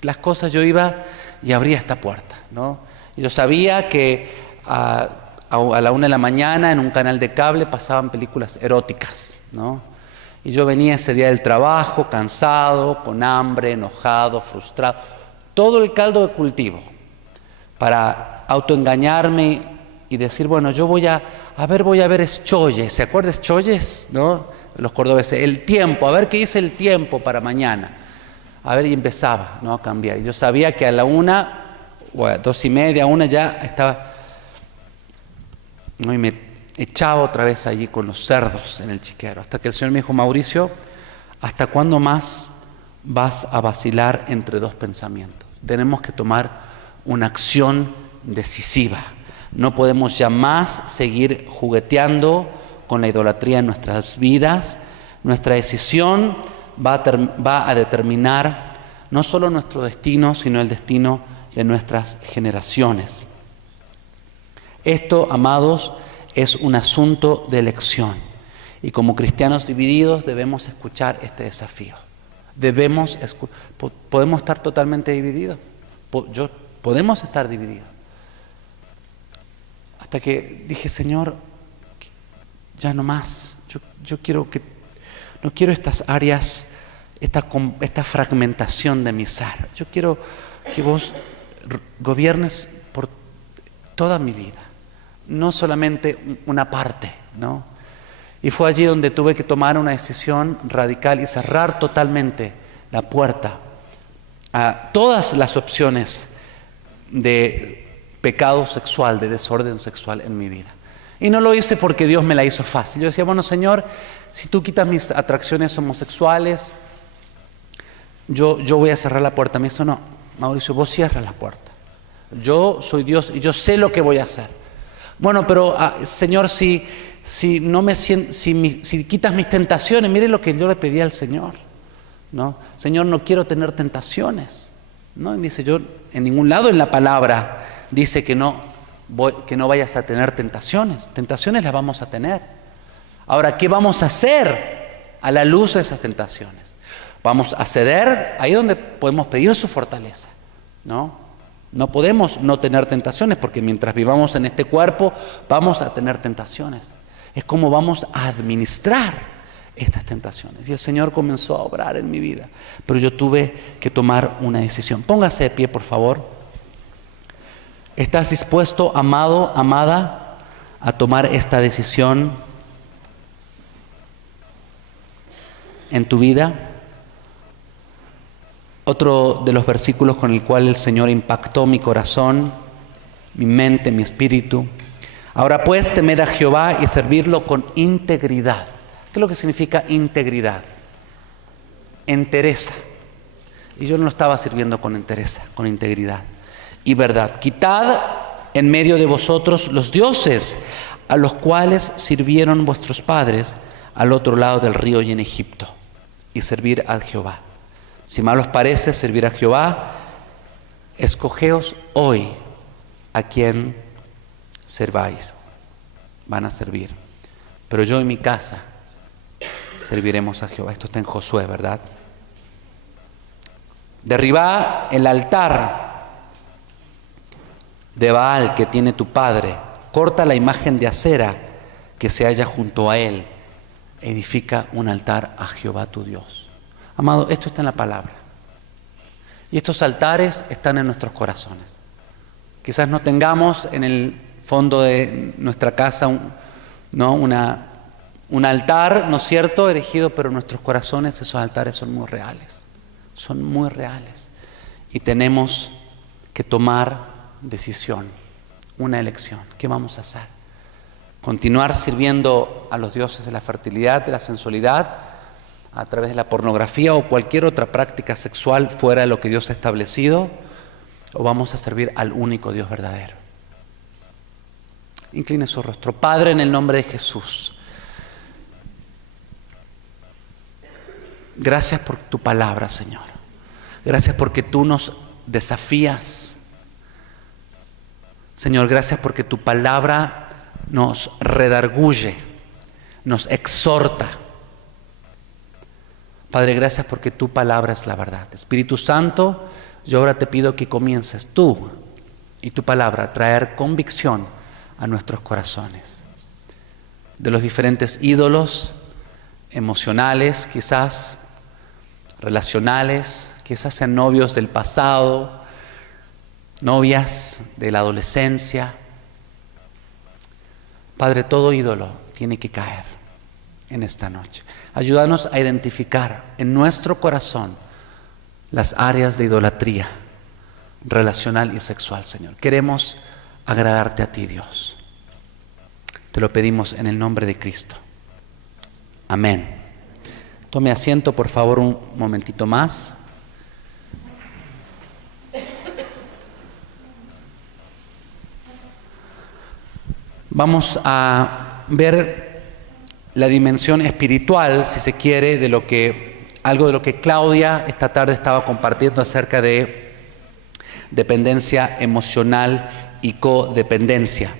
las cosas, yo iba y abría esta puerta, ¿no? Y yo sabía que a la 1 de la mañana en un canal de cable pasaban películas eróticas, ¿no? Y yo venía ese día del trabajo cansado, con hambre, enojado, frustrado, todo el caldo de cultivo para autoengañarme y decir: bueno, yo voy a ver Escholles. ¿Se acuerda Escholles, no? Los cordobeses, el tiempo, a ver qué dice el tiempo para mañana. A ver, y empezaba, ¿no?, a cambiar. Y yo sabía que a la 1 o a 2:30, 1 ya estaba, ¿no? Y me echaba otra vez allí con los cerdos en el chiquero, hasta que el Señor me dijo: Mauricio, ¿hasta cuándo más vas a vacilar entre dos pensamientos? Tenemos que tomar una acción decisiva. No podemos ya más seguir jugueteando con la idolatría en nuestras vidas. Nuestra decisión va a determinar no solo nuestro destino, sino el destino de nuestras generaciones. Esto, amados, es un asunto de elección. Y como cristianos divididos debemos escuchar este desafío. Podemos estar totalmente divididos. Podemos estar divididos. Hasta que dije: Señor, ya no más. Yo no quiero estas áreas, esta fragmentación de mi ser. Yo quiero que vos gobiernes por toda mi vida, no solamente una parte, ¿no? Y fue allí donde tuve que tomar una decisión radical y cerrar totalmente la puerta a todas las opciones de pecado sexual, de desorden sexual en mi vida. Y no lo hice porque Dios me la hizo fácil. Yo decía, bueno, Señor, si tú quitas mis atracciones homosexuales, yo voy a cerrar la puerta. Me dijo, no, Mauricio, vos cierras la puerta. Yo soy Dios y yo sé lo que voy a hacer. Bueno, pero Señor, si quitas mis tentaciones, mire lo que yo le pedí al Señor, ¿no? Señor, no quiero tener tentaciones, ¿no? Y dice, yo en ningún lado en la palabra dice que no vayas a tener tentaciones. Tentaciones las vamos a tener. Ahora, ¿qué vamos a hacer a la luz de esas tentaciones? Vamos a ceder ahí donde podemos pedir su fortaleza, ¿no? No podemos no tener tentaciones porque mientras vivamos en este cuerpo vamos a tener tentaciones. Es como vamos a administrar estas tentaciones. Y el Señor comenzó a obrar en mi vida, pero yo tuve que tomar una decisión. Póngase de pie, por favor. ¿Estás dispuesto, amado, amada, a tomar esta decisión en tu vida? Otro de los versículos con el cual el Señor impactó mi corazón, mi mente, mi espíritu. Ahora pues, temed a Jehová y servirlo con integridad. ¿Qué es lo que significa integridad? Entereza. Y yo no lo estaba sirviendo con entereza, con integridad y verdad. Quitad en medio de vosotros los dioses a los cuales sirvieron vuestros padres al otro lado del río y en Egipto, y servir a Jehová. Si mal os parece servir a Jehová, escogeos hoy a quien serváis. Van a servir. Pero yo y mi casa serviremos a Jehová. Esto está en Josué, ¿verdad? Derribá el altar de Baal que tiene tu padre. Corta la imagen de acera que se halla junto a él. Edifica un altar a Jehová tu Dios. Amado, esto está en la palabra. Y estos altares están en nuestros corazones. Quizás no tengamos en el fondo de nuestra casa un altar, ¿no es cierto?, erigido, pero en nuestros corazones esos altares son muy reales. Son muy reales. Y tenemos que tomar decisión, una elección. ¿Qué vamos a hacer? ¿Continuar sirviendo a los dioses de la fertilidad, de la sensualidad, a través de la pornografía o cualquier otra práctica sexual fuera de lo que Dios ha establecido? ¿O vamos a servir al único Dios verdadero? Incline su rostro. Padre, en el nombre de Jesús, gracias por tu palabra, Señor. Gracias porque tú nos desafías. Señor, gracias porque tu palabra nos redarguye, nos exhorta. Padre, gracias porque tu palabra es la verdad. Espíritu Santo, yo ahora te pido que comiences tú y tu palabra a traer convicción a nuestros corazones de los diferentes ídolos emocionales, quizás relacionales, quizás sean novios del pasado, novias de la adolescencia. Padre, todo ídolo tiene que caer en esta noche. Ayúdanos a identificar en nuestro corazón las áreas de idolatría relacional y sexual, Señor. Queremos agradarte a ti, Dios. Te lo pedimos en el nombre de Cristo. Amén. Tome asiento, por favor, un momentito más. Vamos a ver la dimensión espiritual, si se quiere, algo de lo que Claudia esta tarde estaba compartiendo acerca de dependencia emocional y codependencia.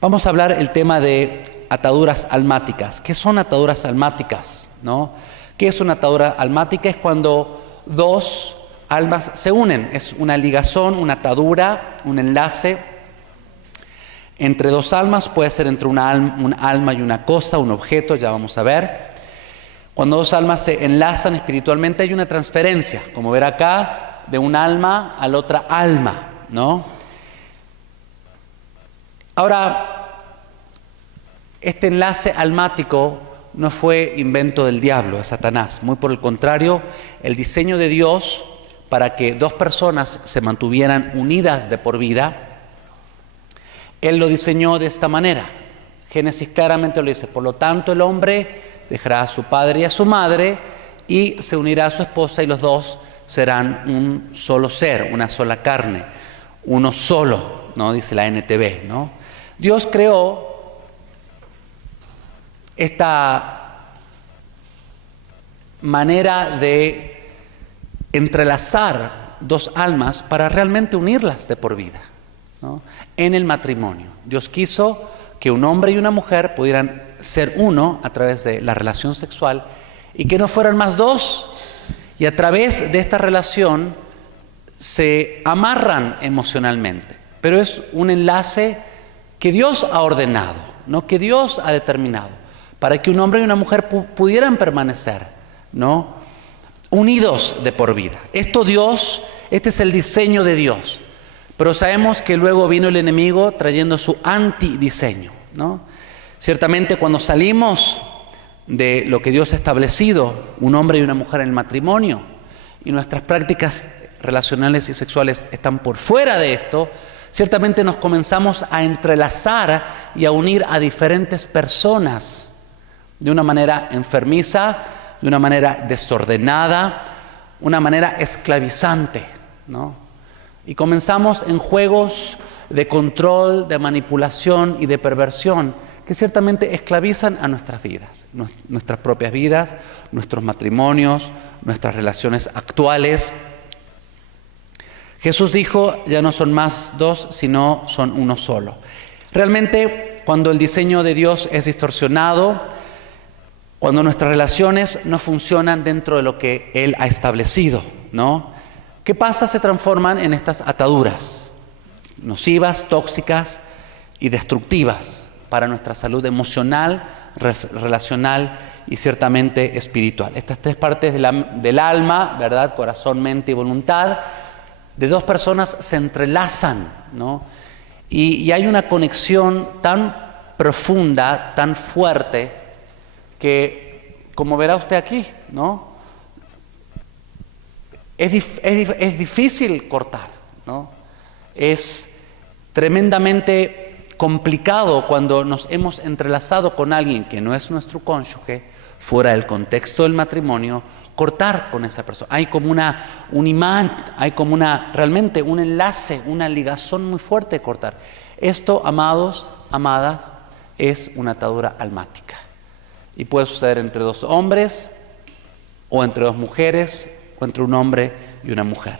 Vamos a hablar el tema de ataduras almáticas. ¿Qué son ataduras almáticas? ¿No? ¿Qué es una atadura almática? Es cuando dos almas se unen. Es una ligazón, una atadura, un enlace Entre dos almas puede ser entre un alma y una cosa, un objeto, ya vamos a ver. Cuando dos almas se enlazan espiritualmente hay una transferencia, como ver acá, de un alma a la otra alma, ¿no? Ahora, este enlace almático no fue invento del diablo, de Satanás. Muy por el contrario, el diseño de Dios para que dos personas se mantuvieran unidas de por vida, Él lo diseñó de esta manera. Génesis claramente lo dice: por lo tanto el hombre dejará a su padre y a su madre y se unirá a su esposa y los dos serán un solo ser, una sola carne, uno solo, ¿no? Dice la NTV, ¿no? Dios creó esta manera de entrelazar dos almas para realmente unirlas de por vida, ¿no? En el matrimonio. Dios quiso que un hombre y una mujer pudieran ser uno a través de la relación sexual y que no fueran más dos. Y a través de esta relación se amarran emocionalmente. Pero es un enlace que Dios ha ordenado, ¿no? Que Dios ha determinado, para que un hombre y una mujer pudieran permanecer, ¿no? Unidos de por vida. Este es el diseño de Dios. Pero sabemos que luego vino el enemigo trayendo su antidiseño, ¿no? Ciertamente cuando salimos de lo que Dios ha establecido, un hombre y una mujer en el matrimonio, y nuestras prácticas relacionales y sexuales están por fuera de esto, ciertamente nos comenzamos a entrelazar y a unir a diferentes personas de una manera enfermiza, de una manera desordenada, una manera esclavizante, ¿no? Y comenzamos en juegos de control, de manipulación y de perversión que ciertamente esclavizan a nuestras vidas, nuestras propias vidas, nuestros matrimonios, nuestras relaciones actuales. Jesús dijo: ya no son más dos, sino son uno solo. Realmente, cuando el diseño de Dios es distorsionado, cuando nuestras relaciones no funcionan dentro de lo que Él ha establecido, ¿no? ¿Qué pasa? Se transforman en estas ataduras nocivas, tóxicas y destructivas para nuestra salud emocional, relacional y ciertamente espiritual. Estas tres partes del alma, ¿verdad? Corazón, mente y voluntad, de dos personas se entrelazan, ¿no? Y hay una conexión tan profunda, tan fuerte, que, como verá usted aquí, ¿no? Es difícil cortar, ¿no? Es tremendamente complicado cuando nos hemos entrelazado con alguien que no es nuestro cónyuge, fuera del contexto del matrimonio, cortar con esa persona. Hay como un imán, hay como realmente un enlace, una ligazón muy fuerte de cortar. Esto, amados, amadas, es una atadura almática. Y puede suceder entre dos hombres, o entre dos mujeres, o entre un hombre y una mujer.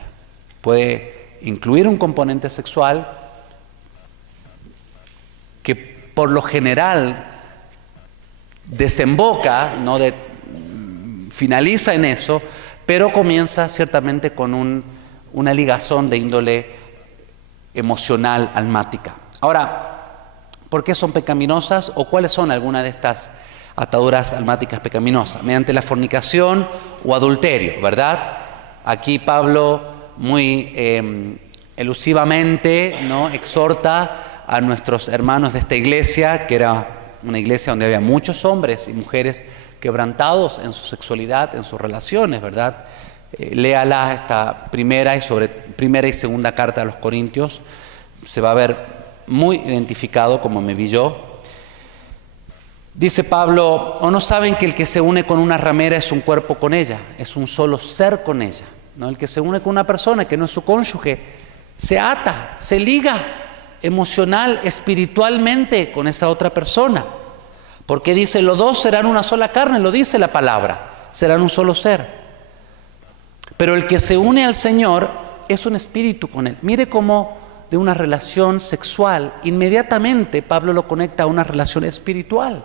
Puede incluir un componente sexual que por lo general desemboca, ¿no? Finaliza en eso, pero comienza ciertamente con una ligazón de índole emocional, almática. Ahora, ¿por qué son pecaminosas o cuáles son algunas de estas ataduras almáticas pecaminosas? Mediante la fornicación o adulterio, ¿verdad? Aquí Pablo muy elusivamente, ¿no? Exhorta a nuestros hermanos de esta iglesia, que era una iglesia donde había muchos hombres y mujeres quebrantados en su sexualidad, en sus relaciones, ¿verdad? Léala esta primera y segunda carta a los Corintios, se va a ver muy identificado como me vi yo. Dice Pablo: ¿o no saben que el que se une con una ramera es un cuerpo con ella? Es un solo ser con ella, ¿no? El que se une con una persona que no es su cónyuge, se ata, se liga emocional, espiritualmente con esa otra persona. Porque dice: los dos serán una sola carne, lo dice la palabra, serán un solo ser. Pero el que se une al Señor es un espíritu con Él. Mire cómo de una relación sexual, inmediatamente Pablo lo conecta a una relación espiritual,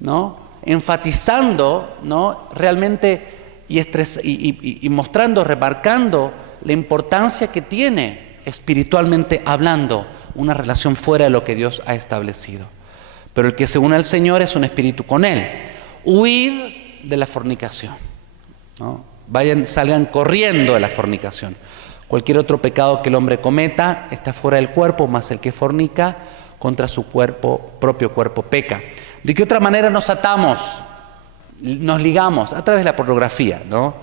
¿no? Enfatizando, ¿no? Realmente y mostrando, remarcando la importancia que tiene espiritualmente hablando una relación fuera de lo que Dios ha establecido. Pero el que se une al Señor es un espíritu con Él. Huid de la fornicación, ¿no? Salgan corriendo de la fornicación. Cualquier otro pecado que el hombre cometa está fuera del cuerpo, mas el que fornica contra su propio cuerpo peca. ¿De qué otra manera nos atamos? Nos ligamos a través de la pornografía, ¿no?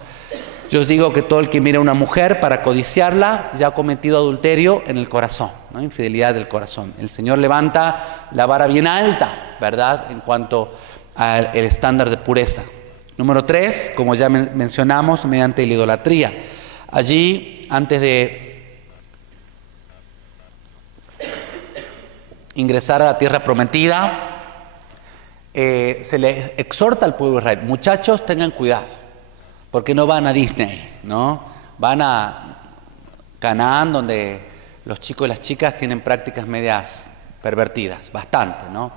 Yo os digo que todo el que mira a una mujer para codiciarla ya ha cometido adulterio en el corazón, ¿no? Infidelidad del corazón. El Señor levanta la vara bien alta, ¿verdad?, en cuanto al estándar de pureza. Número 3, como ya mencionamos, mediante la idolatría. Allí, antes de ingresar a la tierra prometida, se le exhorta al pueblo de Israel: muchachos, tengan cuidado, porque no van a Disney, ¿no? Van a Canaán, donde los chicos y las chicas tienen prácticas medias pervertidas, bastante, ¿no?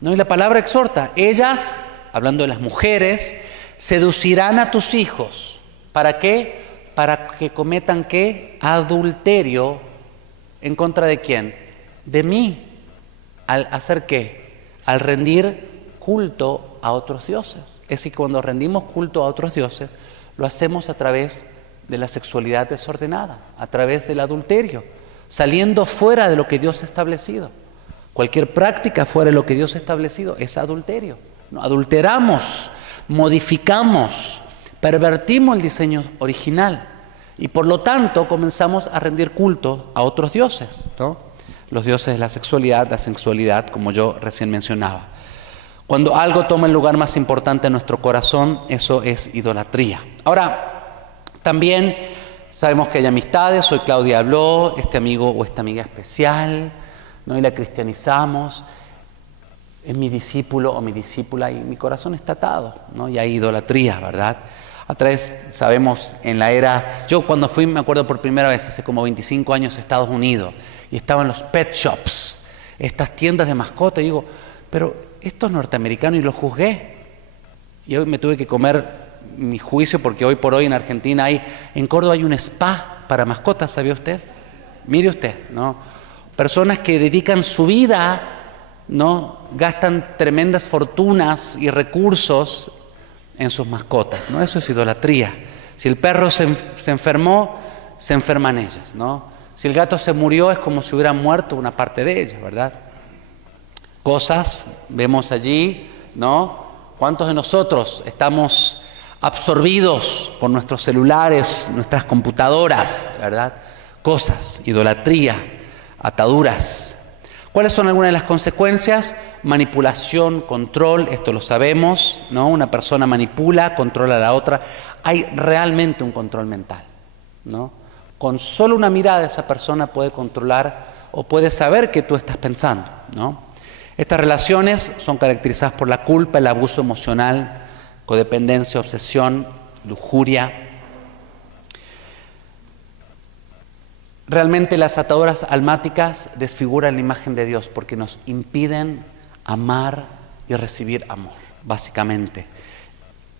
Y la palabra exhorta: ellas, hablando de las mujeres, seducirán a tus hijos. ¿Para qué? Para que cometan, ¿qué? Adulterio. ¿En contra de quién? De mí. ¿Al hacer qué? Al rendir culto a otros dioses. Es decir, cuando rendimos culto a otros dioses, lo hacemos a través de la sexualidad desordenada, a través del adulterio, saliendo fuera de lo que Dios ha establecido. Cualquier práctica fuera de lo que Dios ha establecido es adulterio. ¿No? Adulteramos, modificamos, pervertimos el diseño original y por lo tanto comenzamos a rendir culto a otros dioses, ¿no? Los dioses de la sexualidad, la sensualidad, como yo recién mencionaba. Cuando algo toma el lugar más importante en nuestro corazón, eso es idolatría. Ahora, también sabemos que hay amistades. Hoy Claudia habló, este amigo o esta amiga especial, ¿no? Y la cristianizamos. Es mi discípulo o mi discípula y mi corazón está atado, ¿no? Y hay idolatría, ¿verdad? A través, sabemos, en la era... Yo cuando fui, me acuerdo por primera vez, hace como 25 años a Estados Unidos, y estaban los pet shops, estas tiendas de mascotas, y digo, pero esto es norteamericano, y lo juzgué. Y hoy me tuve que comer mi juicio, porque hoy por hoy en Argentina en Córdoba hay un spa para mascotas, ¿sabía usted? Mire usted, ¿no? Personas que dedican su vida, ¿no? Gastan tremendas fortunas y recursos en sus mascotas, ¿no? Eso es idolatría. Si el perro se enfermó, se enferman ellas, ¿no? Si el gato se murió, es como si hubiera muerto una parte de ella, ¿verdad? Cosas, vemos allí, ¿no? ¿Cuántos de nosotros estamos absorbidos por nuestros celulares, nuestras computadoras, ¿verdad? Cosas, idolatría, ataduras. ¿Cuáles son algunas de las consecuencias? Manipulación, control, esto lo sabemos, ¿no? Una persona manipula, controla a la otra. Hay realmente un control mental, ¿no? Con solo una mirada esa persona puede controlar o puede saber qué tú estás pensando, ¿no? Estas relaciones son caracterizadas por la culpa, el abuso emocional, codependencia, obsesión, lujuria. Realmente las ataduras almáticas desfiguran la imagen de Dios porque nos impiden amar y recibir amor, básicamente.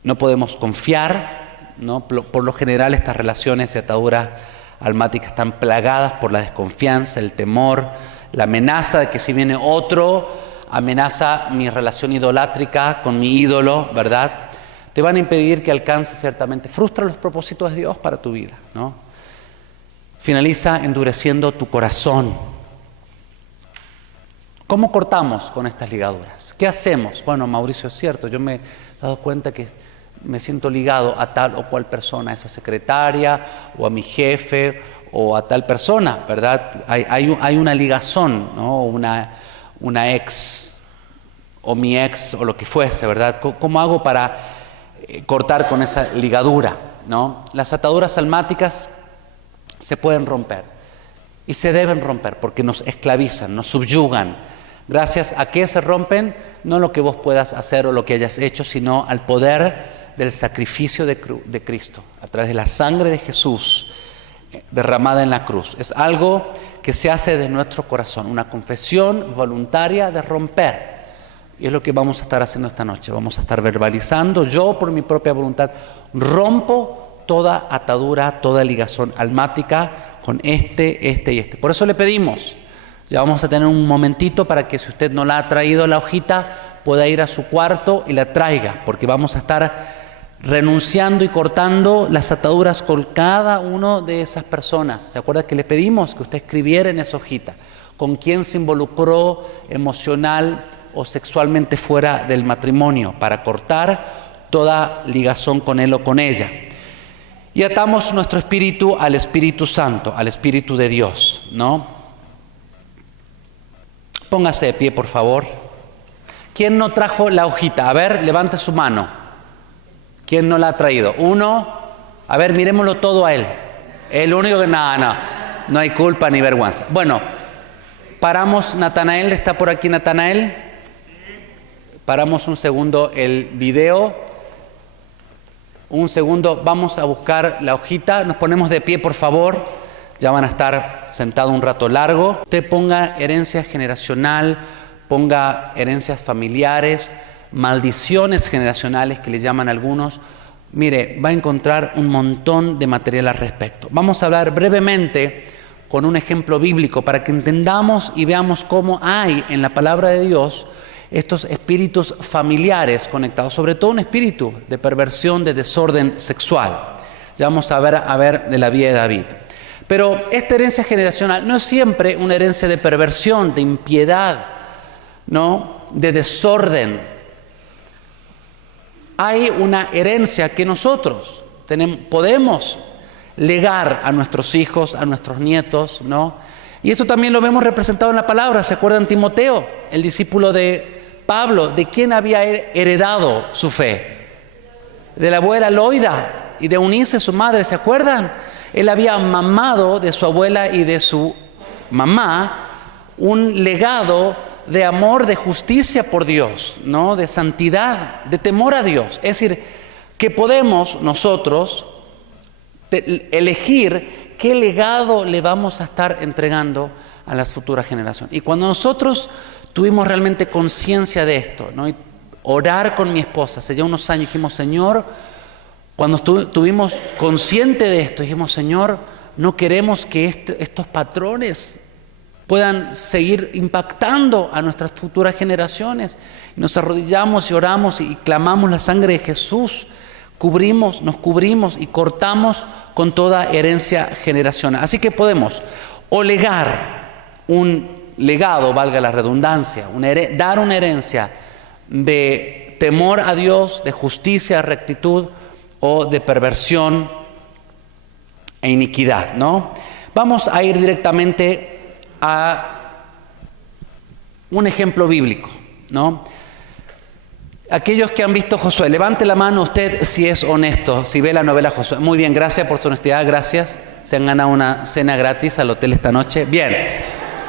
No podemos confiar, ¿no? Por lo general estas relaciones y ataduras almáticas están plagadas por la desconfianza, el temor, la amenaza de que si viene otro, amenaza mi relación idolátrica con mi ídolo, ¿verdad? Te van a impedir que alcances ciertamente, frustra los propósitos de Dios para tu vida, ¿no? Finaliza endureciendo tu corazón. ¿Cómo cortamos con estas ligaduras? ¿Qué hacemos? Bueno, Mauricio, es cierto, yo me he dado cuenta que me siento ligado a tal o cual persona, a esa secretaria, o a mi jefe, o a tal persona, ¿verdad? Hay una ligazón, ¿no? Una ex, o mi ex, o lo que fuese, ¿verdad? ¿Cómo hago para cortar con esa ligadura, ¿no? Las ataduras almáticas se pueden romper, y se deben romper, porque nos esclavizan, nos subyugan. Gracias a qué se rompen, no lo que vos puedas hacer o lo que hayas hecho, sino al poder del sacrificio de Cristo, a través de la sangre de Jesús derramada en la cruz. Es algo que se hace de nuestro corazón, una confesión voluntaria de romper. Y es lo que vamos a estar haciendo esta noche. Vamos a estar verbalizando. Yo, por mi propia voluntad, rompo toda atadura, toda ligazón almática con este y este. Por eso le pedimos, Ya vamos a tener un momentito para que si usted no la ha traído la hojita, pueda ir a su cuarto y la traiga, porque vamos a estar renunciando y cortando las ataduras con cada una de esas personas. ¿Se acuerda que le pedimos que usted escribiera en esa hojita con quién se involucró emocional o sexualmente fuera del matrimonio, para cortar toda ligazón con él o con ella? Y atamos nuestro espíritu al Espíritu Santo, al Espíritu de Dios, ¿no? Póngase de pie, por favor. ¿Quién no trajo la hojita? A ver, levante su mano. ¿Quién no la ha traído? Uno. A ver, miremoslo todo a él. El único que no hay culpa ni vergüenza. Bueno, paramos. Natanael, ¿está por aquí Natanael? Paramos un segundo el video. Un segundo, vamos a buscar la hojita. Nos ponemos de pie, por favor. Ya van a estar sentados un rato largo. Usted ponga herencia generacional, ponga herencias familiares, maldiciones generacionales que le llaman algunos. Mire, va a encontrar un montón de material al respecto. Vamos a hablar brevemente con un ejemplo bíblico para que entendamos y veamos cómo hay en la palabra de Dios estos espíritus familiares conectados, sobre todo un espíritu de perversión, de desorden sexual. Ya vamos a ver de la vida de David. Pero esta herencia generacional no es siempre una herencia de perversión, de impiedad, ¿no? De desorden. Hay una herencia que nosotros podemos legar a nuestros hijos, a nuestros nietos, ¿no? Y esto también lo vemos representado en la palabra. ¿Se acuerdan Timoteo, el discípulo de Pablo? ¿De quién había heredado su fe? De la abuela Loida y de Eunice, su madre. ¿Se acuerdan? Él había mamado de su abuela y de su mamá un legado de amor, de justicia por Dios, ¿no? De santidad, de temor a Dios. Es decir, que podemos nosotros elegir qué legado le vamos a estar entregando a las futuras generaciones. Y cuando nosotros tuvimos realmente conciencia de esto, ¿no? Y orar con mi esposa, hace ya unos años, dijimos, Señor, cuando tuvimos consciente de esto, dijimos, Señor, no queremos que estos patrones puedan seguir impactando a nuestras futuras generaciones. Nos arrodillamos y oramos y clamamos la sangre de Jesús, nos cubrimos y cortamos con toda herencia generacional. Así que podemos o legar un legado, valga la redundancia, dar una herencia de temor a Dios, de justicia, rectitud, o de perversión e iniquidad, ¿no? Vamos a ir directamente a un ejemplo bíblico, ¿no? Aquellos que han visto Josué, levante la mano usted si es honesto, si ve la novela Josué. Muy bien, gracias por su honestidad, gracias. Se han ganado una cena gratis al hotel esta noche. Bien,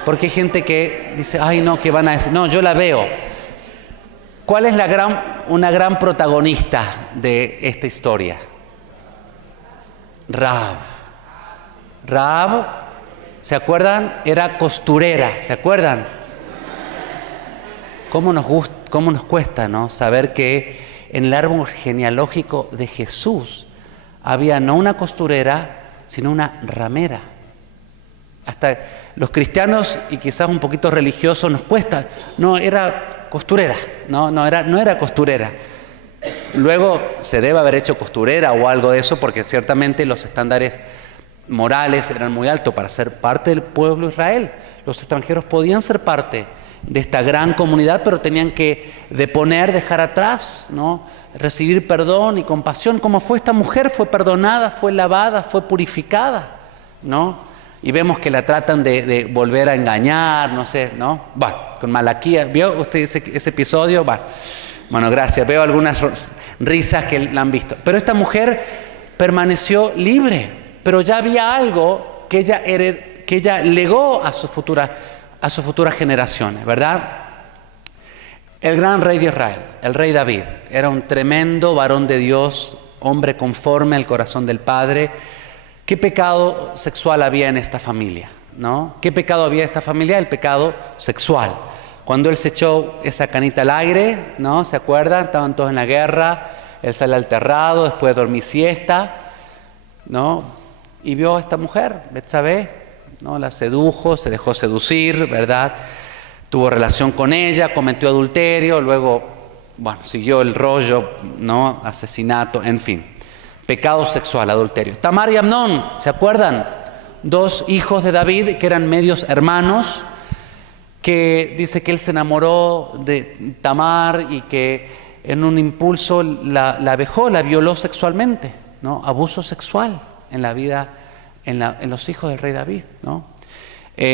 porque hay gente que dice, ay no, ¿qué van a decir? No, yo la veo. ¿Cuál es una gran protagonista de esta historia? Rahab. Rahab, ¿se acuerdan? Era costurera, ¿se acuerdan? ¿Cómo nos cuesta, ¿no? Saber que en el árbol genealógico de Jesús había no una costurera, sino una ramera. Hasta los cristianos y quizás un poquito religiosos nos cuesta. No, era costurera, no era costurera. Luego se debe haber hecho costurera o algo de eso, porque ciertamente los estándares morales eran muy altos para ser parte del pueblo de Israel. Los extranjeros podían ser parte de esta gran comunidad, pero tenían que dejar atrás, ¿no? Recibir perdón y compasión. Como fue esta mujer, fue perdonada, fue lavada, fue purificada, ¿no? Y vemos que la tratan de volver a engañar, no sé, ¿no? Bueno, con Malaquía, ¿vio usted ese episodio? Bueno, gracias, veo algunas risas que la han visto. Pero esta mujer permaneció libre, pero ya había algo que ella legó a sus futuras generaciones, ¿verdad? El gran rey de Israel, el rey David, era un tremendo varón de Dios, hombre conforme al corazón del Padre. ¿Qué pecado sexual había en esta familia? ¿No? ¿Qué pecado había en esta familia? El pecado sexual. Cuando él se echó esa canita al aire, ¿no? ¿Se acuerdan? Estaban todos en la guerra, él sale alterrado, después de dormir siesta, ¿no? Y vio a esta mujer, Betsabé, ¿no? La sedujo, se dejó seducir, ¿verdad? Tuvo relación con ella, cometió adulterio, luego, bueno, siguió el rollo, ¿no? Asesinato, en fin. Pecado sexual, adulterio. Tamar y Amnón, ¿se acuerdan? 2 hijos de David que eran medios hermanos, que dice que él se enamoró de Tamar y que en un impulso la vejó, la violó sexualmente, ¿no? Abuso sexual en la vida, en los hijos del rey David, ¿no?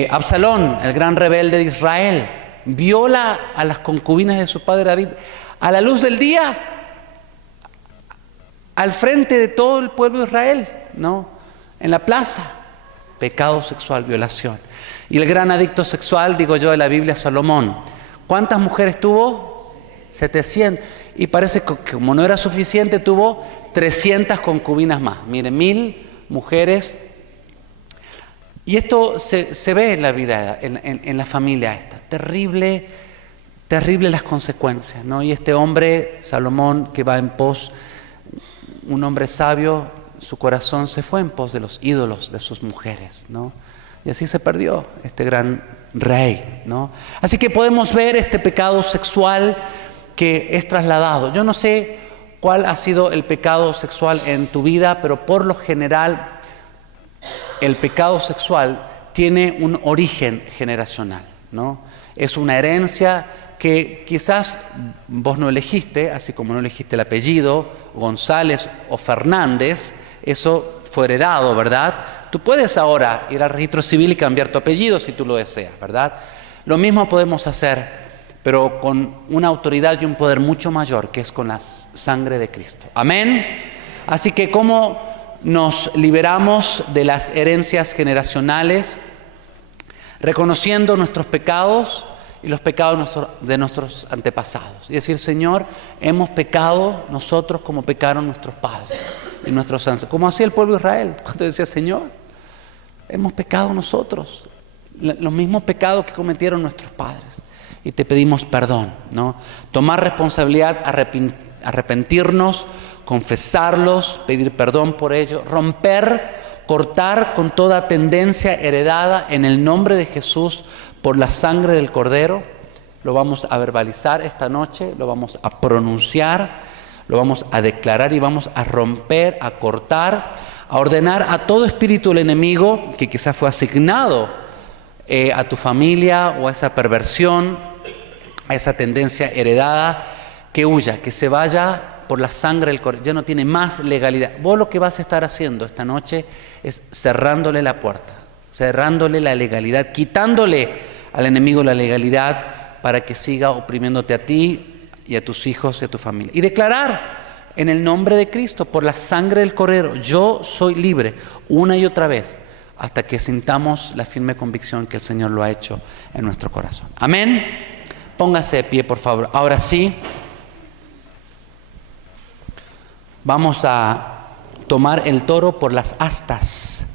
Absalón, el gran rebelde de Israel, viola a las concubinas de su padre David a la luz del día, al frente de todo el pueblo de Israel, ¿no? En la plaza. Pecado sexual, violación. Y el gran adicto sexual, digo yo, de la Biblia, Salomón. ¿Cuántas mujeres tuvo? 700. Y parece que como no era suficiente, tuvo 300 concubinas más. Miren, 1000 mujeres. Y esto se ve en la vida, en la familia esta. Terrible las consecuencias, ¿no? Y este hombre, Salomón, que va en pos, un hombre sabio, su corazón se fue en pos de los ídolos de sus mujeres, ¿no? Y así se perdió este gran rey, ¿no? Así que podemos ver este pecado sexual que es trasladado. Yo no sé cuál ha sido el pecado sexual en tu vida, pero por lo general el pecado sexual tiene un origen generacional, ¿no? Es una herencia que quizás vos no elegiste, así como no elegiste el apellido González o Fernández, eso fue heredado, ¿verdad? Tú puedes ahora ir al registro civil y cambiar tu apellido si tú lo deseas, ¿verdad? Lo mismo podemos hacer, pero con una autoridad y un poder mucho mayor, que es con la sangre de Cristo. Amén. Así que ¿cómo nos liberamos de las herencias generacionales? Reconociendo nuestros pecados y los pecados de nuestros antepasados. Y decir, Señor, hemos pecado nosotros como pecaron nuestros padres y nuestros ancestros. Como hacía el pueblo de Israel, cuando decía, Señor, hemos pecado nosotros, los mismos pecados que cometieron nuestros padres. Y te pedimos perdón, ¿no? Tomar responsabilidad, arrepentirnos, confesarlos, pedir perdón por ello, cortar con toda tendencia heredada en el nombre de Jesús por la sangre del Cordero. Lo vamos a verbalizar esta noche, lo vamos a pronunciar, lo vamos a declarar y vamos a romper, a cortar, a ordenar a todo espíritu del enemigo que quizás fue asignado a tu familia o a esa perversión, a esa tendencia heredada, que huya, que se vaya por la sangre del Cordero. Ya no tiene más legalidad. Vos lo que vas a estar haciendo esta noche es cerrándole la puerta, cerrándole la legalidad, quitándole al enemigo la legalidad para que siga oprimiéndote a ti y a tus hijos y a tu familia. Y declarar en el nombre de Cristo, por la sangre del Cordero, yo soy libre, una y otra vez, hasta que sintamos la firme convicción que el Señor lo ha hecho en nuestro corazón. Amén. Póngase de pie, por favor. Ahora sí, vamos a tomar el toro por las astas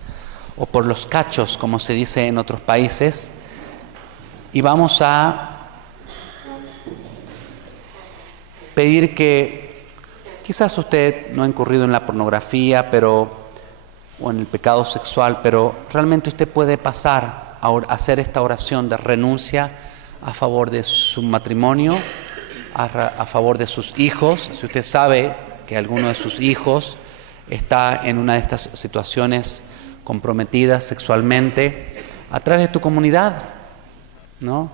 o por los cachos, como se dice en otros países, y vamos a pedir que quizás usted no ha incurrido en la pornografía o en el pecado sexual, pero realmente usted puede pasar a hacer esta oración de renuncia a favor de su matrimonio, a favor de sus hijos. Si usted sabe que alguno de sus hijos está en una de estas situaciones comprometidas sexualmente, a través de tu comunidad, ¿no?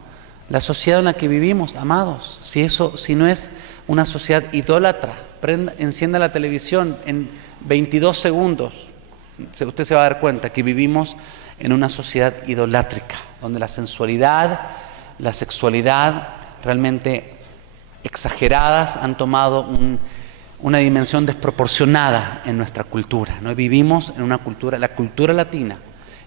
La sociedad en la que vivimos, amados, si no es una sociedad idólatra, encienda la televisión en 22 segundos, usted se va a dar cuenta que vivimos en una sociedad idolátrica, donde la sensualidad, la sexualidad realmente exageradas han tomado una dimensión desproporcionada en nuestra cultura, ¿no? Vivimos en una cultura, la cultura latina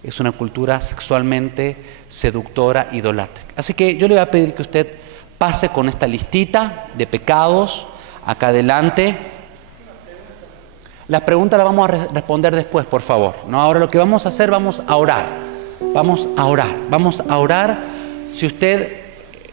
es una cultura sexualmente seductora, idolátrica. Así que yo le voy a pedir que usted pase con esta listita de pecados acá adelante. Las preguntas las vamos a responder después, por favor, ¿no? Ahora lo que vamos a hacer, vamos a orar. Vamos a orar. Si usted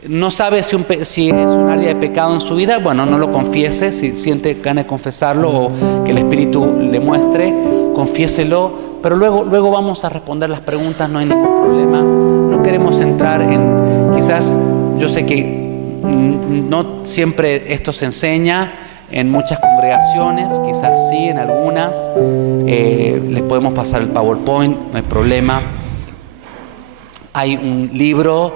no sabe si es un área de pecado en su vida, bueno, no lo confiese. Si siente ganas de confesarlo o que el Espíritu le muestre, confiéselo. pero luego vamos a responder las preguntas, no hay ningún problema. No queremos entrar en, quizás, yo sé que no siempre esto se enseña en muchas congregaciones, quizás sí, en algunas. Les podemos pasar el PowerPoint, no hay problema. Hay un libro,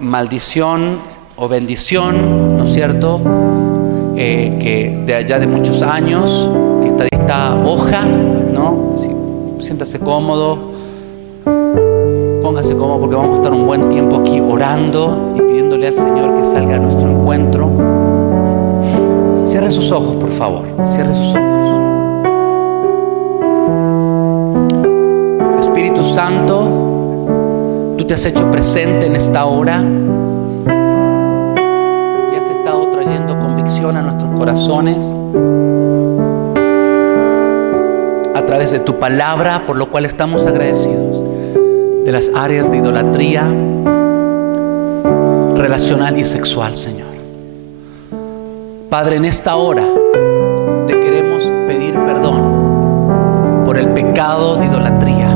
Maldición o Bendición, ¿no es cierto? Que de allá de muchos años, que está de esta hoja, ¿no? Siéntase cómodo, póngase cómodo, porque vamos a estar un buen tiempo aquí orando y pidiéndole al Señor que salga a nuestro encuentro. Cierre sus ojos, por favor, cierre sus ojos. Espíritu Santo, tú te has hecho presente en esta hora y has estado trayendo convicción a nuestros corazones a través de tu palabra, por lo cual estamos agradecidos, de las áreas de idolatría relacional y sexual, Señor. Padre, en esta hora te queremos pedir perdón por el pecado de idolatría,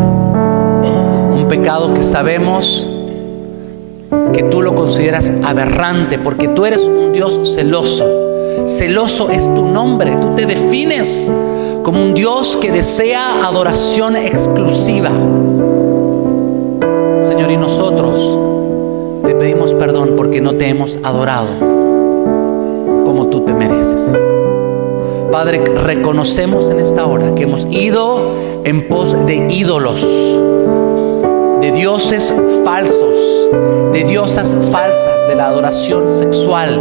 un pecado que sabemos que tú lo consideras aberrante, porque tú eres un Dios celoso. Celoso es tu nombre, tú te defines como un Dios que desea adoración exclusiva. Señor, y nosotros te pedimos perdón porque no te hemos adorado como tú te mereces. Padre, reconocemos en esta hora que hemos ido en pos de ídolos, de dioses falsos, de diosas falsas, de la adoración sexual,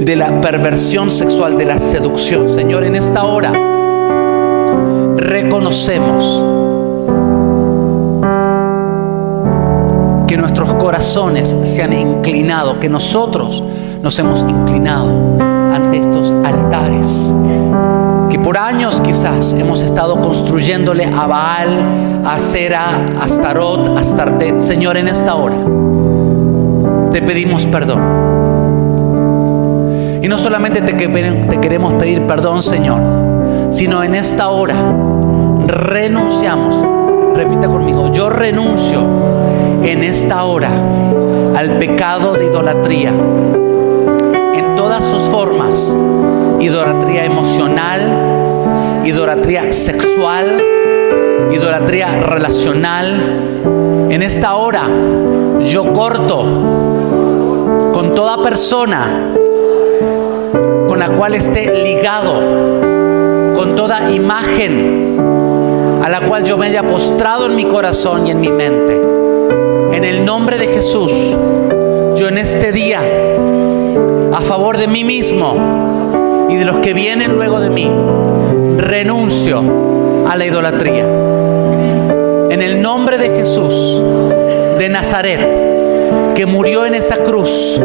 de la perversión sexual, de la seducción. Señor, en esta hora reconocemos que nuestros corazones se han inclinado, que nosotros nos hemos inclinado ante estos altares, que por años quizás hemos estado construyéndole a Baal, a Asera, a Astarot, a Astartet. Señor, en esta hora te pedimos perdón. Y no solamente te queremos pedir perdón, Señor, sino en esta hora renunciamos. Repita conmigo: yo renuncio en esta hora al pecado de idolatría en todas sus formas: idolatría emocional, idolatría sexual, idolatría relacional. En esta hora yo corto con toda persona con la cual esté ligado, con toda imagen a la cual yo me haya postrado en mi corazón y en mi mente. En el nombre de Jesús, yo en este día, a favor de mí mismo y de los que vienen luego de mí, renuncio a la idolatría. En el nombre de Jesús de Nazaret, que murió en esa cruz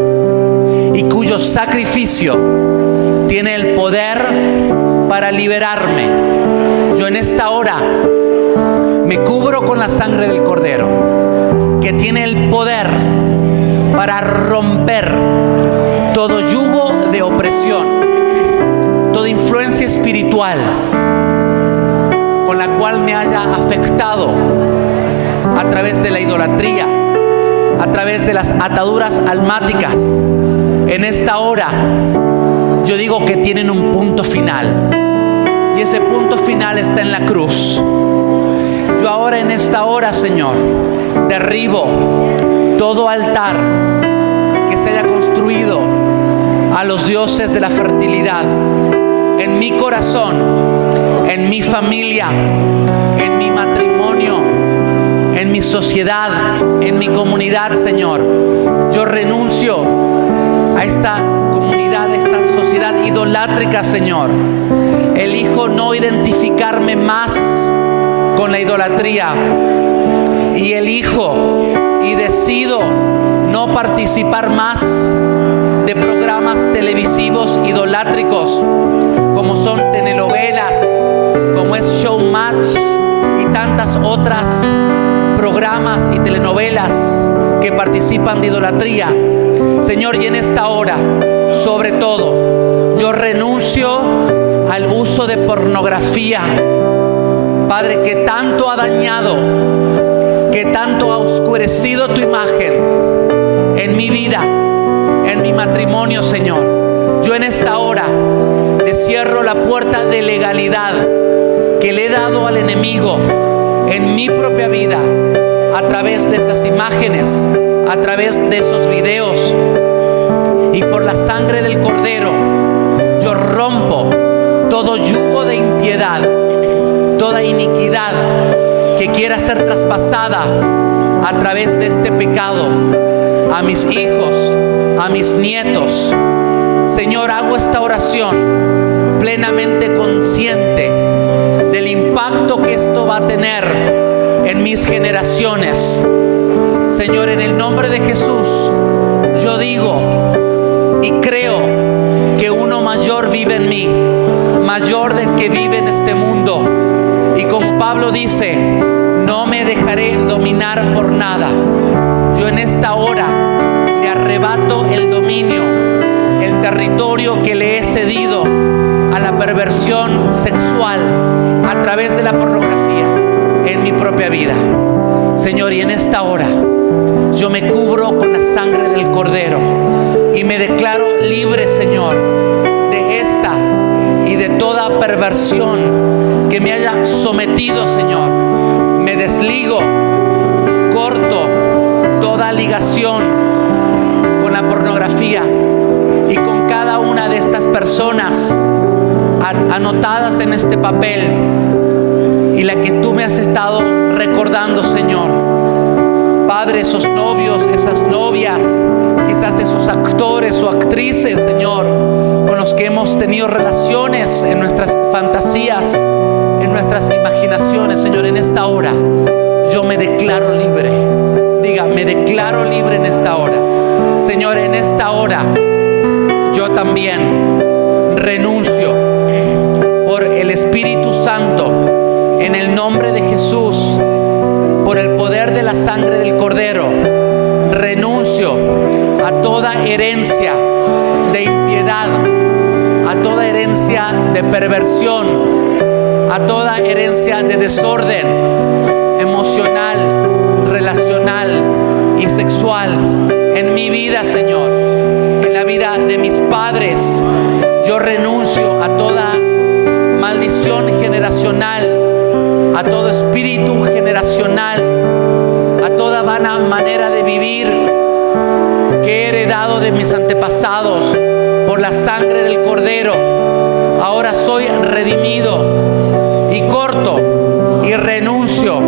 y cuyo sacrificio tiene el poder para liberarme, yo en esta hora me cubro con la sangre del Cordero, que tiene el poder para romper todo yugo de opresión, toda influencia espiritual con la cual me haya afectado a través de la idolatría, a través de las ataduras almáticas. En esta hora yo digo que tienen un punto final, y ese punto final está en la cruz. Yo ahora en esta hora, Señor, derribo todo altar que se haya construido a los dioses de la fertilidad en mi corazón, en mi familia, en mi matrimonio, en mi sociedad, en mi comunidad, Señor. Yo renuncio a esta comunidad, a esta sociedad idolátrica, Señor. Elijo no identificarme más con la idolatría, y elijo y decido no participar más de programas televisivos idolátricos como son telenovelas, como es Showmatch y tantas otras programas y telenovelas que participan de idolatría. Señor, y en esta hora, sobre todo, yo renuncio al uso de pornografía Padre, que tanto ha dañado, que tanto ha oscurecido tu imagen en mi vida, en mi matrimonio, Señor. Yo en esta hora le cierro la puerta de legalidad que le he dado al enemigo en mi propia vida, a través de esas imágenes, a través de esos videos. Y por la sangre del Cordero, yo rompo todo yugo de impiedad, toda iniquidad que quiera ser traspasada a través de este pecado a mis hijos, a mis nietos. Señor, hago esta oración plenamente consciente del impacto que esto va a tener en mis generaciones. Señor, en el nombre de Jesús, yo digo y creo que uno mayor vive en mí, mayor del que vive en este mundo. Y como Pablo dice, no me dejaré dominar por nada. Yo en esta hora le arrebato el dominio, el territorio que le he cedido a la perversión sexual a través de la pornografía en mi propia vida. Señor, y en esta hora yo me cubro con la sangre del Cordero y me declaro libre, Señor, de esta y de toda perversión que me haya sometido, Señor. Me desligo, corto toda ligación con la pornografía y con cada una de estas personas anotadas en este papel y la que tú me has estado recordando, Señor. Padre, esos novios, esas novias, quizás esos actores o actrices, Señor, con los que hemos tenido relaciones en nuestras fantasías, en nuestras imaginaciones, Señor, en esta hora yo me declaro libre. Diga, me declaro libre en esta hora. Señor, en esta hora yo también renuncio por el Espíritu Santo, en el nombre de Jesús, por el poder de la sangre del Cordero. Renuncio a toda herencia de impiedad, a toda herencia de perversión, a toda herencia de desorden emocional, relacional y sexual en mi vida, Señor, en la vida de mis padres. Yo renuncio a toda maldición generacional, a todo espíritu generacional, a toda vana manera de vivir que he heredado de mis antepasados por la sangre del Cordero. Ahora soy redimido y corto y renuncio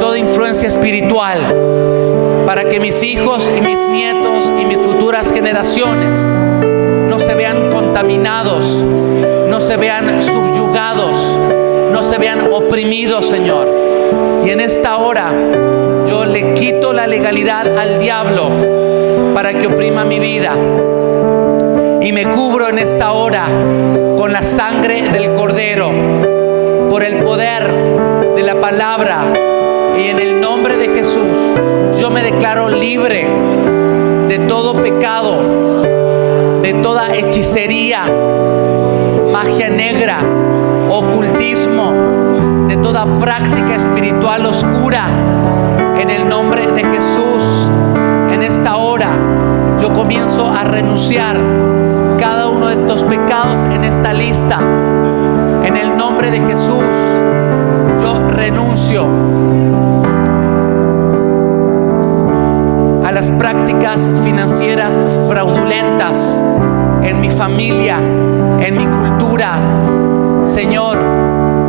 toda influencia espiritual para que mis hijos y mis nietos y mis futuras generaciones no se vean contaminados, no se vean subyugados, no se vean oprimidos, Señor. Y en esta hora yo le quito la legalidad al diablo para que oprima mi vida. Y me cubro en esta hora con la sangre del Cordero, por el poder de la palabra. Y en el nombre de Jesús, yo me declaro libre de todo pecado, de toda hechicería, magia negra, ocultismo, de toda práctica espiritual oscura. En el nombre de Jesús, en esta hora, yo comienzo a renunciar cada uno de estos pecados en esta lista. En el nombre de Jesús, yo renuncio a las prácticas financieras fraudulentas en mi familia, en mi cultura. Señor,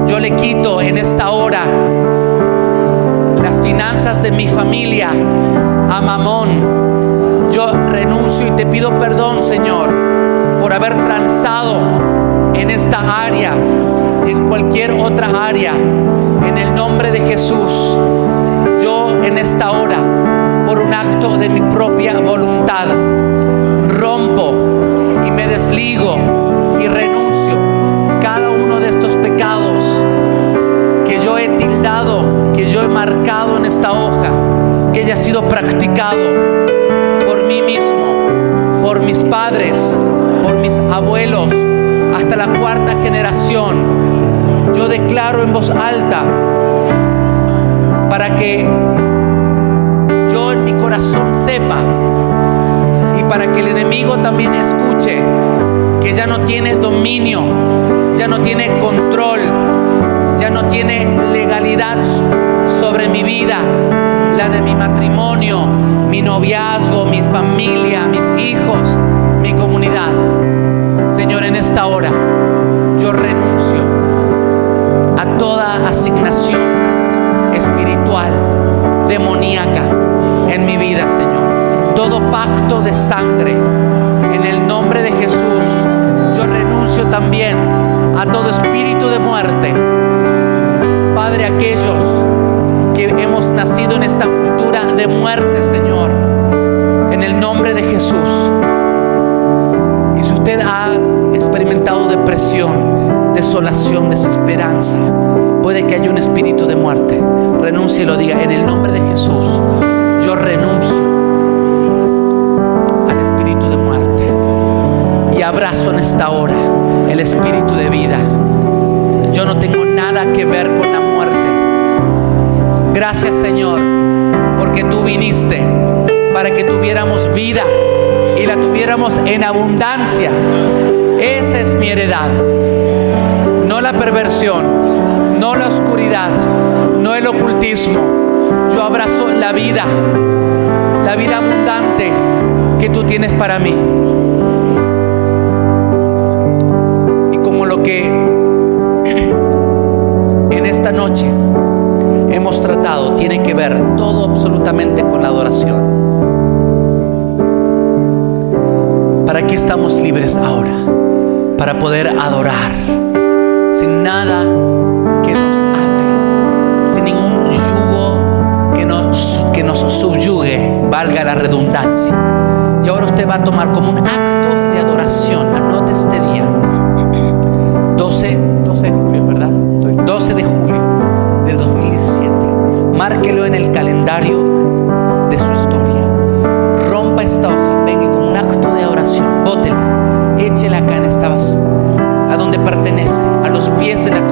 yo le quito en esta hora las finanzas de mi familia a Mamón. Yo renuncio y te pido perdón, Señor, por haber transado en esta área y en cualquier otra área. En el nombre de Jesús, yo en esta hora, por un acto de mi propia voluntad, rompo y me desligo y renuncio cada uno de estos pecados que yo he tildado, que yo he marcado en esta hoja, que haya sido practicado por mí mismo, por mis padres, por mis abuelos, hasta la cuarta generación. yo declaro en voz alta para que yo en mi corazón sepa y para que el enemigo también escuche que ya no tiene dominio, ya no tiene control, ya no tiene legalidad sobre mi vida, la de mi matrimonio, mi noviazgo, mi familia, mis hijos, mi comunidad. Señor, en esta hora yo renuncio a toda asignación espiritual, demoníaca en mi vida, Señor. Todo pacto de sangre, en el nombre de Jesús, yo renuncio también a todo espíritu de muerte. Padre, aquellos que hemos nacido en esta cultura de muerte, Señor, en el nombre de Jesús. Y si usted ha experimentado depresión, desolación, desesperanza, puede que haya un espíritu de muerte, renuncie y lo diga: en el nombre de Jesús, yo renuncio al espíritu de muerte y abrazo en esta hora el espíritu de vida. Yo no tengo nada que ver con la muerte. Gracias, Señor, porque tú viniste para que tuviéramos vida y la tuviéramos en abundancia. Esa es mi heredad, no la perversión, no la oscuridad, no el ocultismo. Yo abrazo la vida abundante que tú tienes para mí. Y como lo que en esta noche hemos tratado tiene que ver todo absolutamente con la adoración. ¿Para qué estamos libres ahora? Para poder adorar sin nada que nos ate, sin ningún yugo que nos subyugue, valga la redundancia. Y ahora usted va a tomar como un acto de adoración. Anote este día, 12 de julio, ¿verdad? 12 de julio del 2017. Márquelo en el calendario de su historia. Rompa esta hoja, venga como un acto de adoración, bótela, échela acá en esta vasa, a donde pertenece, a los pies de la